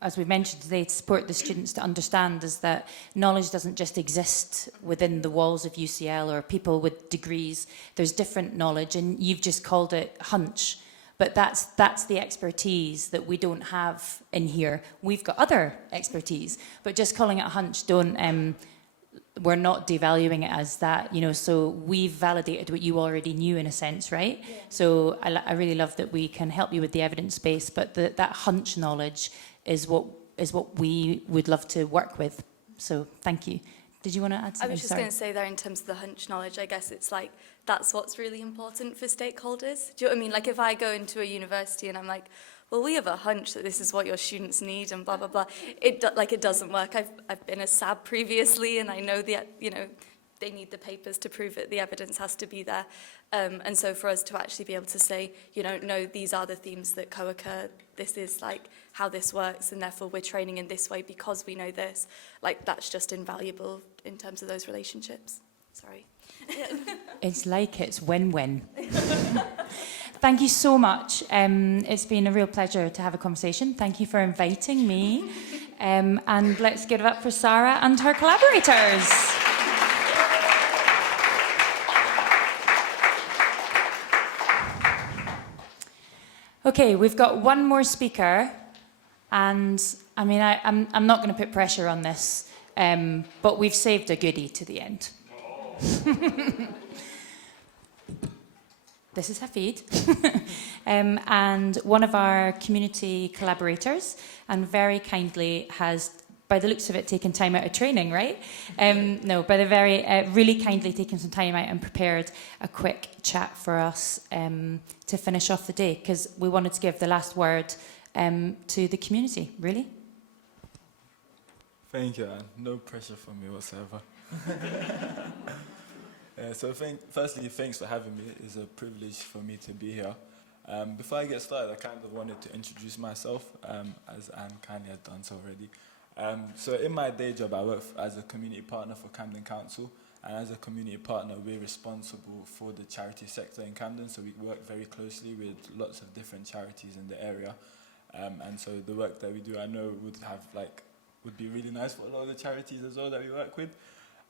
as we mentioned today, to support the students to understand is that knowledge doesn't just exist within the walls of UCL or people with degrees. There's different knowledge, and you've just called it hunch. But that's the expertise that we don't have in here. We've got other expertise, but just calling it a hunch, we're not devaluing it as that, you know. So we've validated what you already knew in a sense, right? Yeah. So I really love that we can help you with the evidence base, but that hunch knowledge is what we would love to work with. So thank you. Did you want to add something? I was just going to say there, in terms of the hunch knowledge, I guess it's like, that's what's really important for stakeholders. Do you know what I mean? Like if I go into a university and I'm like, well, we have a hunch that this is what your students need and blah, blah, blah. It doesn't work. I've been a SAB previously, and I know they need the papers to prove it, the evidence has to be there. And so for us to actually be able to say, you know, no, these are the themes that co-occur, this is like how this works, and therefore we're training in this way because we know this, like that's just invaluable in terms of those relationships. Sorry. It's like it's win-win. Thank you so much. It's been a real pleasure to have a conversation. Thank you for inviting me. And let's give it up for Sarah and her collaborators. Okay, we've got one more speaker, and I mean, I'm not going to put pressure on this, but we've saved a goodie to the end. This is Hafid, and one of our community collaborators, and very kindly has, by the looks of it, taken time out of training, right? No, but really kindly taken some time out and prepared a quick chat for us to finish off the day, because we wanted to give the last word to the community, really. Thank you, Anne. No pressure from me whatsoever. So firstly, thanks for having me. It's a privilege for me to be here. Before I get started, I kind of wanted to introduce myself, as Anne kindly has done so already. So in my day job, I work as a community partner for Camden Council, and as a community partner, we're responsible for the charity sector in Camden, so we work very closely with lots of different charities in the area. And so the work that we do, I know would be really nice for a lot of the charities as well that we work with.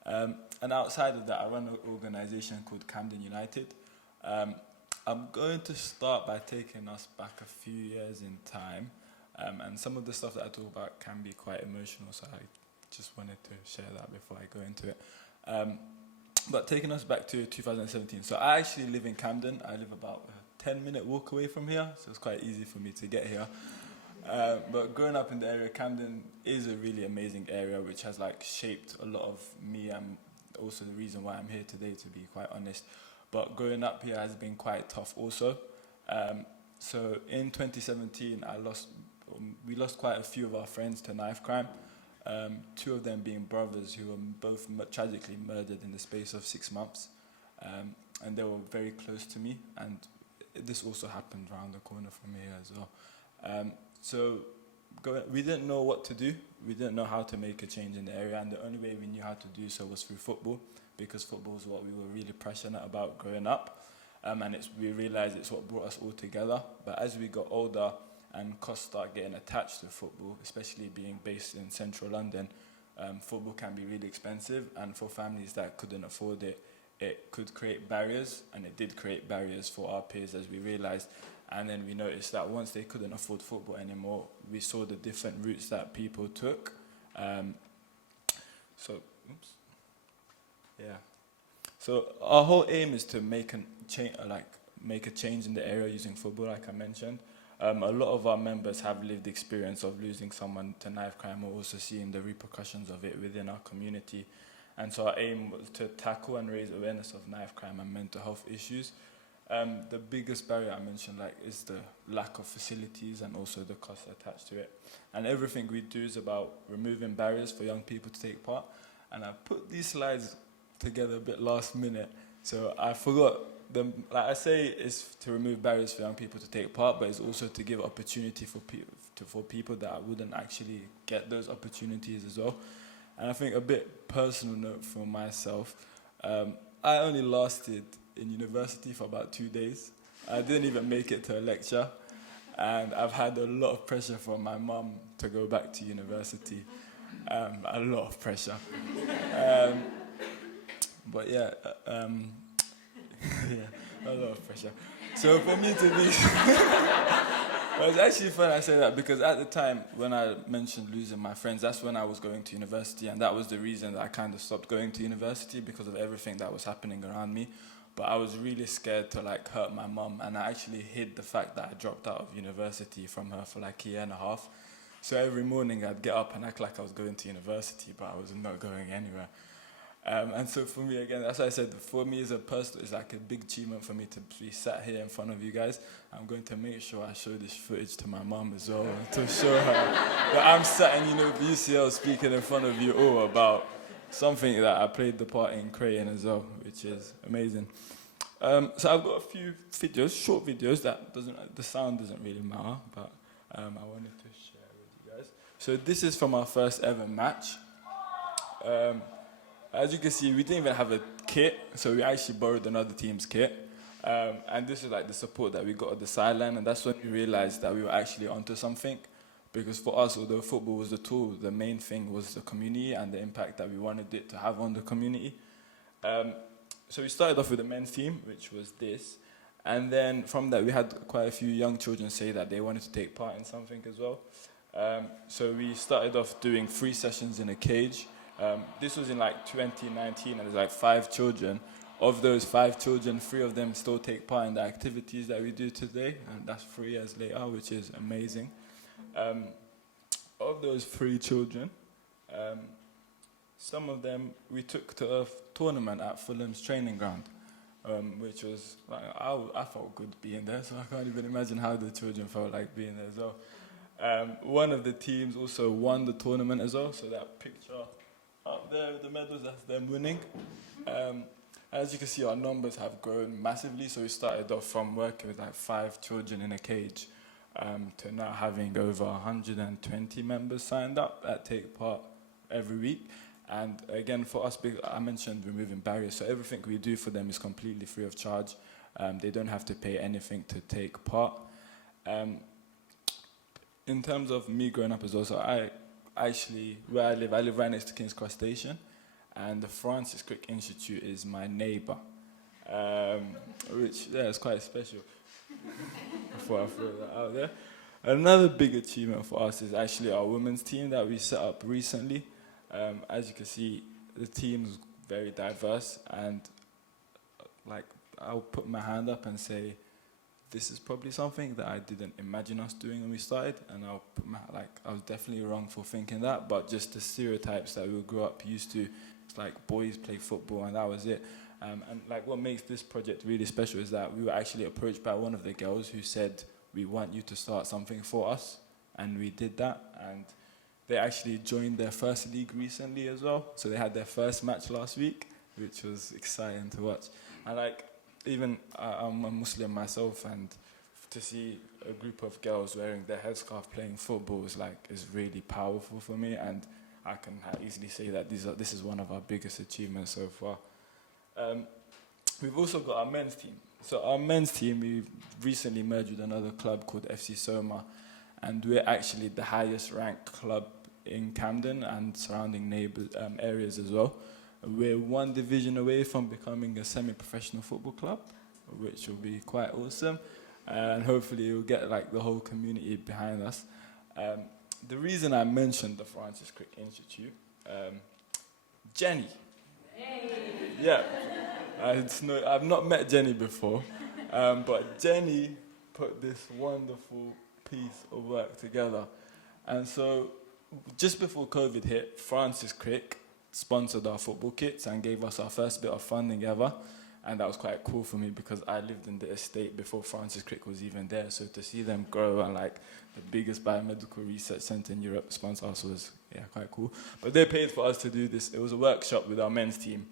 And outside of that, I run an organisation called Camden United. I'm going to start by taking us back a few years in time, and some of the stuff that I talk about can be quite emotional, so I just wanted to share that before I go into it. But taking us back to 2017, so I actually live in Camden. I live about a 10-minute walk away from here, so it's quite easy for me to get here. But growing up in the area, Camden is a really amazing area which has shaped a lot of me, and also the reason why I'm here today, to be quite honest. But growing up here has been quite tough also. So in 2017, we lost quite a few of our friends to knife crime. 2 of them being brothers who were both tragically murdered in the space of 6 months. And they were very close to me, and this also happened around the corner from here as well. So we didn't know what to do. We didn't know how to make a change in the area, and the only way we knew how to do so was through football, because football is what we were really passionate about growing up, and we realised it's what brought us all together. But as we got older and costs start getting attached to football, especially being based in central London, football can be really expensive, and for families that couldn't afford it, it could create barriers, and it did create barriers for our peers, as we realised. And then we noticed that once they couldn't afford football anymore, we saw the different routes that people took. So our whole aim is to make a change in the area using football, like I mentioned. A lot of our members have lived experience of losing someone to knife crime, or also seeing the repercussions of it within our community. And so our aim was to tackle and raise awareness of knife crime and mental health issues. The biggest barrier I mentioned is the lack of facilities and also the cost attached to it. And everything we do is about removing barriers for young people to take part. And I put these slides together a bit last minute, so I forgot them. Like I say, it's to remove barriers for young people to take part, but it's also to give opportunity for people that wouldn't actually get those opportunities as well. And I think a bit personal note for myself, I only lasted in university for about 2 days. I didn't even make it to a lecture, and I've had a lot of pressure from my mum to go back to university. A lot of pressure. But yeah, a lot of pressure. So for me to be... Well, it's actually fun I say that, because at the time when I mentioned losing my friends, that's when I was going to university, and that was the reason that I kind of stopped going to university, because of everything that was happening around me. But I was really scared to hurt my mum, and I actually hid the fact that I dropped out of university from her for a year and a half. So every morning I'd get up and act like I was going to university, but I was not going anywhere. And so for me, again, as I said, for me as a person, it's a big achievement for me to be sat here in front of you guys. I'm going to make sure I show this footage to my mum as well, to show her that I'm sat in UCL speaking in front of you all about something that I played the part in creating as well, which is amazing. So I've got a few videos, short videos that the sound doesn't really matter, but I wanted to share with you guys. So this is from our first ever match. As you can see, we didn't even have a kit, so we actually borrowed another team's kit. And this is like the support that we got at the sideline, and that's when we realized that we were actually onto something. Because for us, although football was the tool, the main thing was the community and the impact that we wanted it to have on the community. So we started off with the men's team, which was this. And then from that, we had quite a few young children say that they wanted to take part in something as well. So we started off doing 3 sessions in a cage. This was in like 2019, and there's like 5 children. Of those 5 children, 3 of them still take part in the activities that we do today, and that's 3 years later, which is amazing. Of those 3 children, some of them we took to a tournament at Fulham's training ground, which was like I felt good being there, so I can't even imagine how the children felt like being there as well. One of the teams also won the tournament as well, so that picture up there with the medals, that's them winning. As you can see, our numbers have grown massively, so we started off from working with like 5 children in a cage to now having over 120 members signed up that take part every week. And again, for us, I mentioned removing barriers, so everything we do for them is completely free of charge. They don't have to pay anything to take part. In terms of me growing up as well, so I actually, where I live right next to King's Cross Station, and the Francis Crick Institute is my neighbour, which, yeah, is quite special. Before I throw that out there. Another big achievement for us is actually our women's team that we set up recently. As you can see, the team's very diverse, and like I'll put my hand up and say, this is probably something that I didn't imagine us doing when we started, and I was definitely wrong for thinking that, but just the stereotypes that we grew up used to, it's like boys play football and that was it. And like what makes this project really special is that we were actually approached by one of the girls who said, we want you to start something for us, and we did that, and they actually joined their first league recently as well, so they had their first match last week, which was exciting to watch. And like, even I'm a Muslim myself, and to see a group of girls wearing their headscarf playing football is really powerful for me, and I can easily say that this is one of our biggest achievements so far. We've also got our men's team. So our men's team, we recently merged with another club called FC Soma, and we're actually the highest ranked club in Camden and surrounding areas as well. We're 1 division away from becoming a semi-professional football club, which will be quite awesome, and hopefully we'll get like the whole community behind us. The reason I mentioned the Francis Crick Institute, Jenny. Hey. Yeah, I've not met Jenny before, but Jenny put this wonderful piece of work together. And so just before COVID hit, Francis Crick sponsored our football kits and gave us our first bit of funding ever. And that was quite cool for me because I lived in the estate before Francis Crick was even there. So to see them grow and like the biggest biomedical research centre in Europe sponsor us was quite cool. But they paid for us to do this. It was a workshop with our men's team.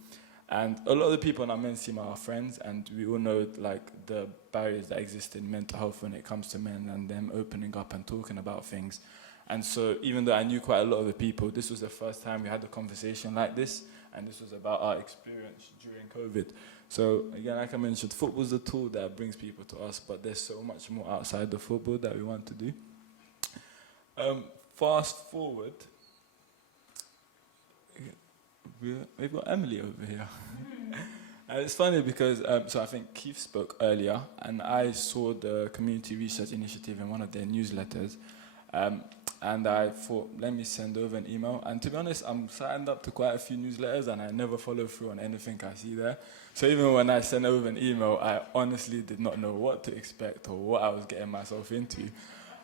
And a lot of the people on our men's team are our friends, and we all know like the barriers that exist in mental health when it comes to men and them opening up and talking about things. And so even though I knew quite a lot of the people, this was the first time we had a conversation like this, and this was about our experience during COVID. So again, like I mentioned, football is a tool that brings people to us, but there's so much more outside the football that we want to do. Fast forward, we've got Emily over here. And it's funny because, so I think Keith spoke earlier, and I saw the Community Research Initiative in one of their newsletters, and I thought, let me send over an email. And to be honest, I'm signed up to quite a few newsletters, and I never follow through on anything I see there. So even when I sent over an email, I honestly did not know what to expect or what I was getting myself into.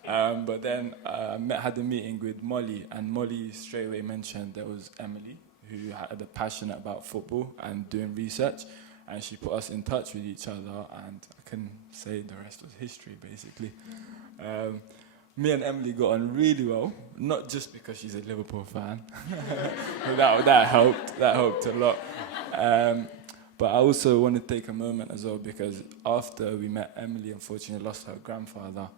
But then I had a meeting with Molly, and Molly straight away mentioned there was Emily, who had a passion about football and doing research, and she put us in touch with each other, and I can say the rest was history, basically. me and Emily got on really well, not just because she's a Liverpool fan. that helped a lot. But I also want to take a moment as well, because after we met, Emily unfortunately lost her grandfather,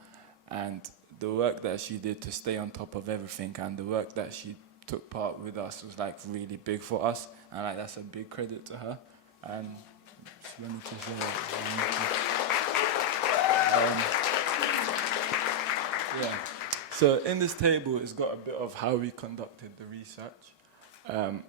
and the work that she did to stay on top of everything and the work that she took part with us was like really big for us, and like that's a big credit to her. And just wanted to share that. So in this table, it's got a bit of how we conducted the research, and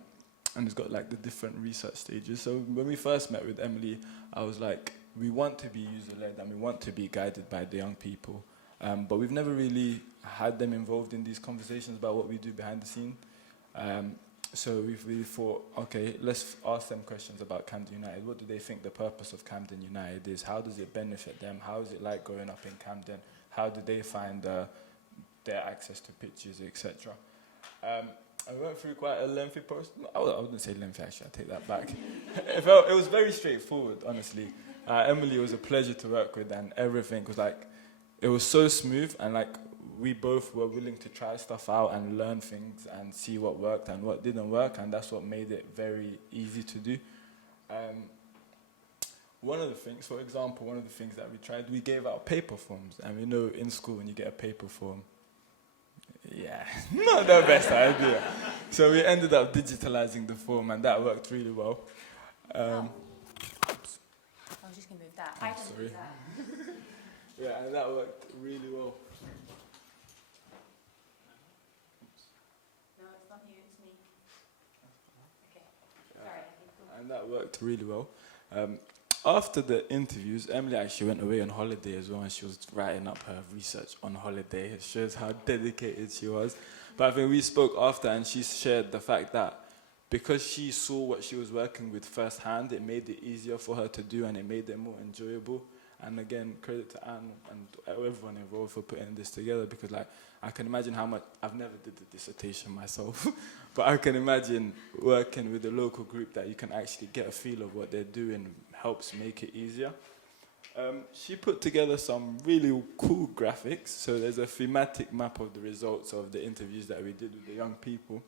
it's got like the different research stages. So when we first met with Emily, I was like, we want to be user-led and we want to be guided by the young people. But we've never really had them involved in these conversations about what we do behind the scene. So we've really thought, okay, let's ask them questions about Camden United. What do they think the purpose of Camden United is? How does it benefit them? How is it like growing up in Camden? How do they find their access to pitches, etc.? I went through quite a lengthy process. I wouldn't say lengthy, actually, I take that back. It was very straightforward, honestly. Emily was a pleasure to work with, and everything was like, it was so smooth, and like we both were willing to try stuff out and learn things and see what worked and what didn't work, and that's what made it very easy to do. One of the things, for example, that we tried, we gave out paper forms, and we know in school when you get a paper form, not the best idea. So we ended up digitalizing the form, and that worked really well. I was just going to move that. I can move that. And that worked really well. No, it's not you, it's me. Okay, sorry. And that worked really well. After the interviews, Emily actually went away on holiday as well, and she was writing up her research on holiday. It shows how dedicated she was. But I think we spoke after, and she shared the fact that because she saw what she was working with firsthand, it made it easier for her to do, and it made it more enjoyable. And again, credit to Anne and everyone involved for putting this together, because like I can imagine how much, I've never did the dissertation myself, but I can imagine working with a local group that you can actually get a feel of what they're doing helps make it easier. She put together some really cool graphics. So there's a thematic map of the results of the interviews that we did with the young people.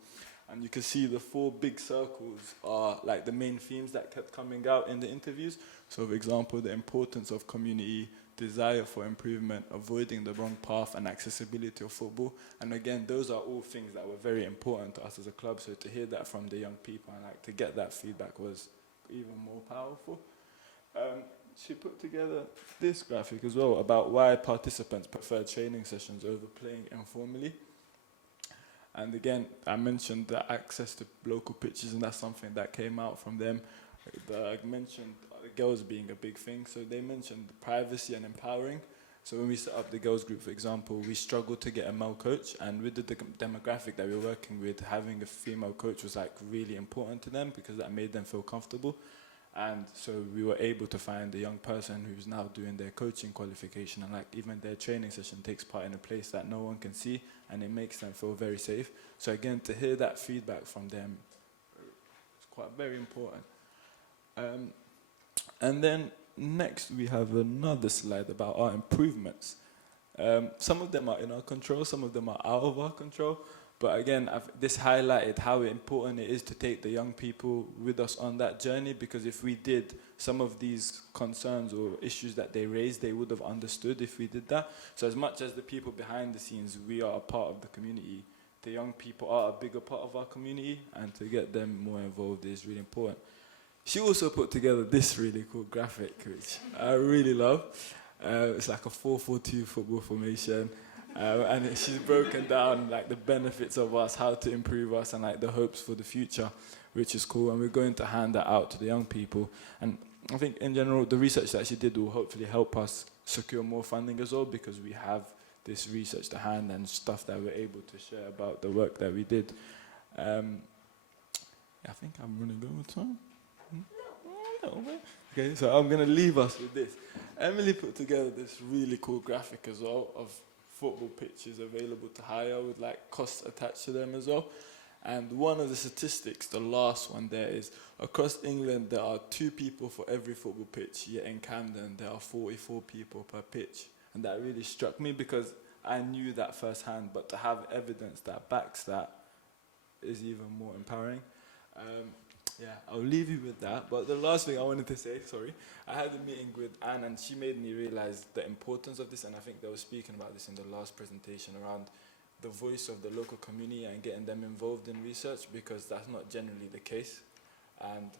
And you can see the 4 big circles are like the main themes that kept coming out in the interviews. So for example, the importance of community, desire for improvement, avoiding the wrong path, and accessibility of football. And again, those are all things that were very important to us as a club. So to hear that from the young people and like to get that feedback was even more powerful. She put together this graphic as well about why participants prefer training sessions over playing informally. And again, I mentioned the access to local pitches, and that's something that came out from them. I mentioned the girls being a big thing, so they mentioned privacy and empowering. So when we set up the girls group, for example, we struggled to get a male coach, and with the demographic that we were working with, having a female coach was like really important to them because that made them feel comfortable. And so we were able to find a young person who's now doing their coaching qualification, and like even their training session takes part in a place that no one can see, and it makes them feel very safe. So again, to hear that feedback from them is quite very important. And then next we have another slide about our improvements. Some of them are in our control, some of them are out of our control. But again, this highlighted how important it is to take the young people with us on that journey, because if we did some of these concerns or issues that they raised, they would have understood if we did that. So as much as the people behind the scenes, we are a part of the community, the young people are a bigger part of our community, and to get them more involved is really important. She also put together this really cool graphic, which I really love. It's like a 4-4-2 football formation. And she's broken down like the benefits of us, how to improve us, and like the hopes for the future, which is cool. And we're going to hand that out to the young people. And I think in general, the research that she did will hopefully help us secure more funding as well, because we have this research to hand and stuff that we're able to share about the work that we did. I think I'm running over time. Okay, so I'm going to leave us with this. Emily put together this really cool graphic as well of football pitches available to hire with like costs attached to them as well. And one of the statistics, the last one there, is across England there are 2 people for every football pitch, yet in Camden there are 44 people per pitch. And that really struck me because I knew that firsthand, but to have evidence that backs that is even more empowering. Yeah, I'll leave you with that. But the last thing I wanted to say, sorry, I had a meeting with Anne and she made me realize the importance of this, and I think they were speaking about this in the last presentation around the voice of the local community and getting them involved in research, because that's not generally the case. And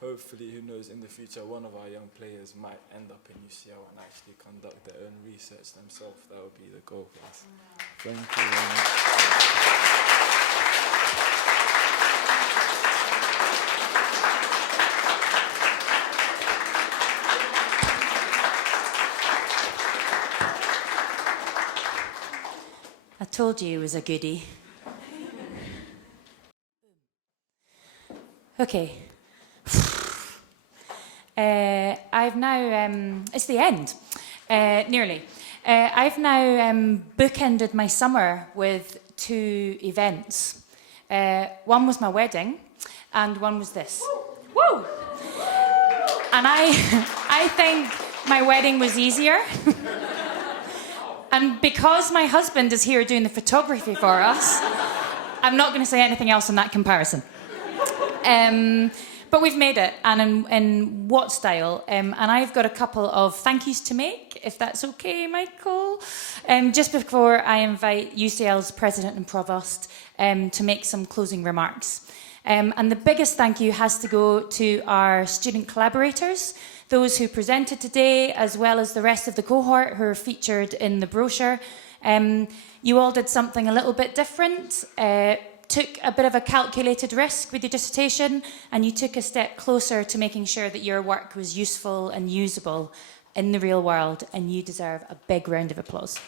hopefully, who knows, in the future, one of our young players might end up in UCL and actually conduct their own research themselves. That would be the goal for us. Thank you very much. I told you it was a goodie. Okay. I've now, it's the end, nearly. I've now bookended my summer with 2 events. One was my wedding, and one was this. Woo! And I think my wedding was easier. And because my husband is here doing the photography for us, I'm not going to say anything else in that comparison. But we've made it, and in what style? And I've got a couple of thank yous to make, if that's okay, Michael. Just before I invite UCL's President and Provost to make some closing remarks. And the biggest thank you has to go to our student collaborators, those who presented today, as well as the rest of the cohort who are featured in the brochure. You all did something a little bit different, took a bit of a calculated risk with your dissertation, and you took a step closer to making sure that your work was useful and usable in the real world, and you deserve a big round of applause.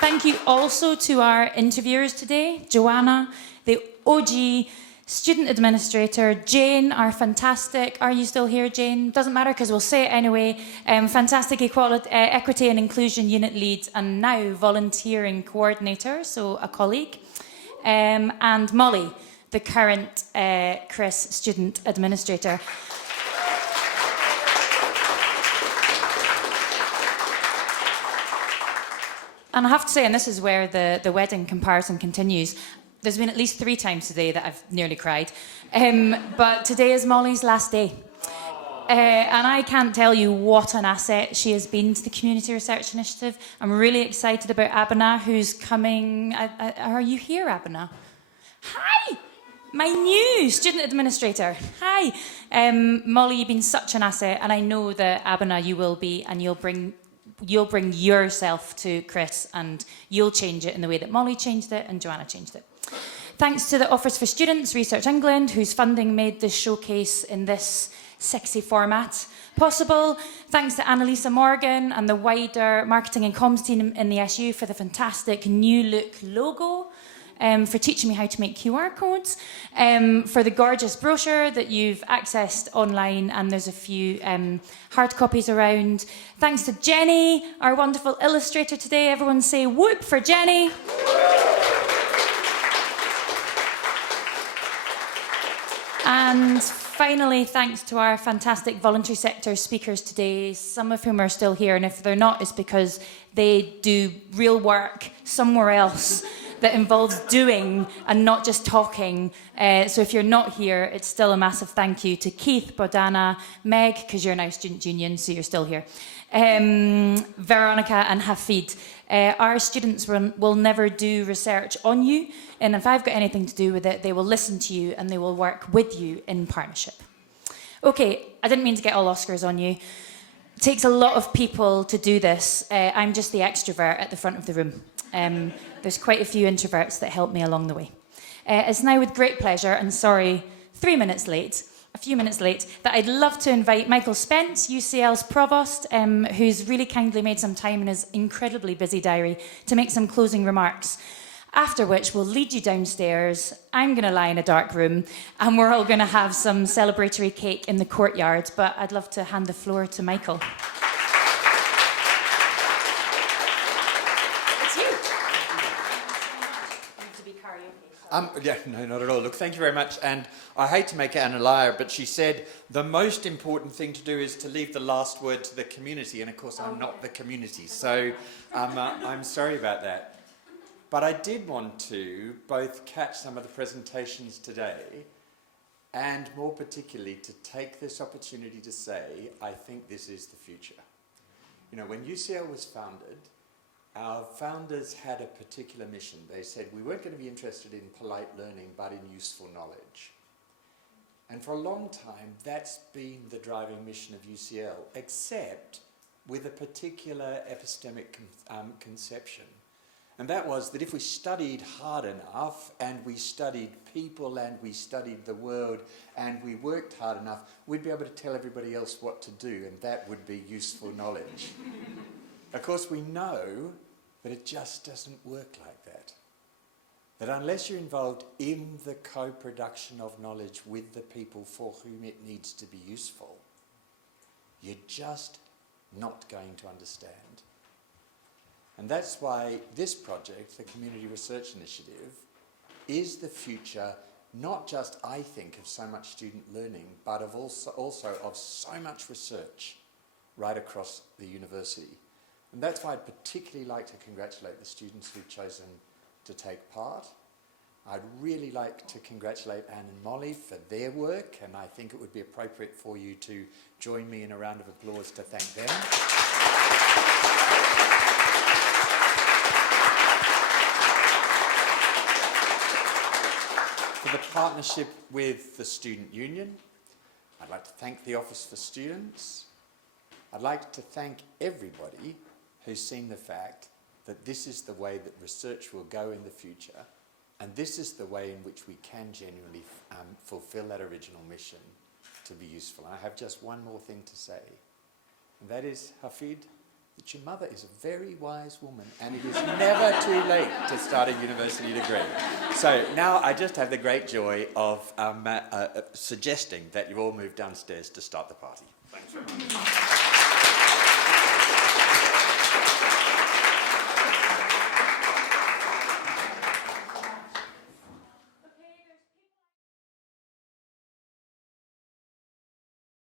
Thank you also to our interviewers today, Joanna, the OG student administrator, Jane, our fantastic, are you still here, Jane? Doesn't matter because we'll say it anyway, fantastic equity and inclusion unit lead and now volunteering coordinator, so a colleague, and Molly, the current Chris student administrator. And I have to say, and this is where the wedding comparison continues, there's been at least 3 times today that I've nearly cried. But today is Molly's last day. And I can't tell you what an asset she has been to the Community Research Initiative. I'm really excited about Abena, who's coming. Are you here, Abena? Hi! My new student administrator. Hi. Molly, you've been such an asset, and I know that Abena you will be, and you'll bring yourself to Chris, and you'll change it in the way that Molly changed it and Joanna changed it. Thanks to the Offers for Students, Research England, whose funding made this showcase in this sexy format possible. Thanks to Annalisa Morgan and the wider marketing and comms team in the SU for the fantastic new look logo, for teaching me how to make QR codes, for the gorgeous brochure that you've accessed online, and there's a few hard copies around. Thanks to Jenny, our wonderful illustrator today. Everyone say whoop for Jenny. And finally, thanks to our fantastic voluntary sector speakers today, some of whom are still here, and if they're not, it's because they do real work somewhere else that involves doing and not just talking. So if you're not here, it's still a massive thank you to Keith, Bohdana, Meg, because you're now Student Union, so you're still here, Veronika and Hafid. Our students will never do research on you, and if I've got anything to do with it, they will listen to you and they will work with you in partnership. Okay, I didn't mean to get all Oscars on you. It takes a lot of people to do this. I'm just the extrovert at the front of the room. There's quite a few introverts that help me along the way. It's now with great pleasure, and sorry, a few minutes late, that I'd love to invite Michael Spence, UCL's Provost, who's really kindly made some time in his incredibly busy diary to make some closing remarks. After which, we'll lead you downstairs. I'm going to lie in a dark room, and we're all going to have some celebratory cake in the courtyard, but I'd love to hand the floor to Michael. It's you. To be karaoke. Yeah, no, not at all. Look, thank you very much. And I hate to make Anne a liar, but she said the most important thing to do is to leave the last word to the community. And of course, I'm not the community. So I'm sorry about that. But I did want to both catch some of the presentations today and more particularly to take this opportunity to say, I think this is the future. You know, when UCL was founded, our founders had a particular mission. They said we weren't going to be interested in polite learning, but in useful knowledge. And for a long time, that's been the driving mission of UCL, except with a particular epistemic conception. And that was that if we studied hard enough, and we studied people, and we studied the world, and we worked hard enough, we'd be able to tell everybody else what to do, and that would be useful knowledge. Of course, we know that it just doesn't work like that. That unless you're involved in the co-production of knowledge with the people for whom it needs to be useful, you're just not going to understand. And that's why this project, the Community Research Initiative, is the future, not just, I think, of so much student learning, but of also of so much research right across the university. And that's why I'd particularly like to congratulate the students who've chosen to take part. I'd really like to congratulate Anne and Molly for their work, and I think it would be appropriate for you to join me in a round of applause to thank them. For the partnership with the Student Union, I'd like to thank the Office for Students. I'd like to thank everybody who's seen the fact that this is the way that research will go in the future, and this is the way in which we can genuinely fulfill that original mission to be useful. I have just one more thing to say, and that is, Hafid, that your mother is a very wise woman, and it is never too late to start a university degree. So now I just have the great joy of suggesting that you all move downstairs to start the party. Thanks very much.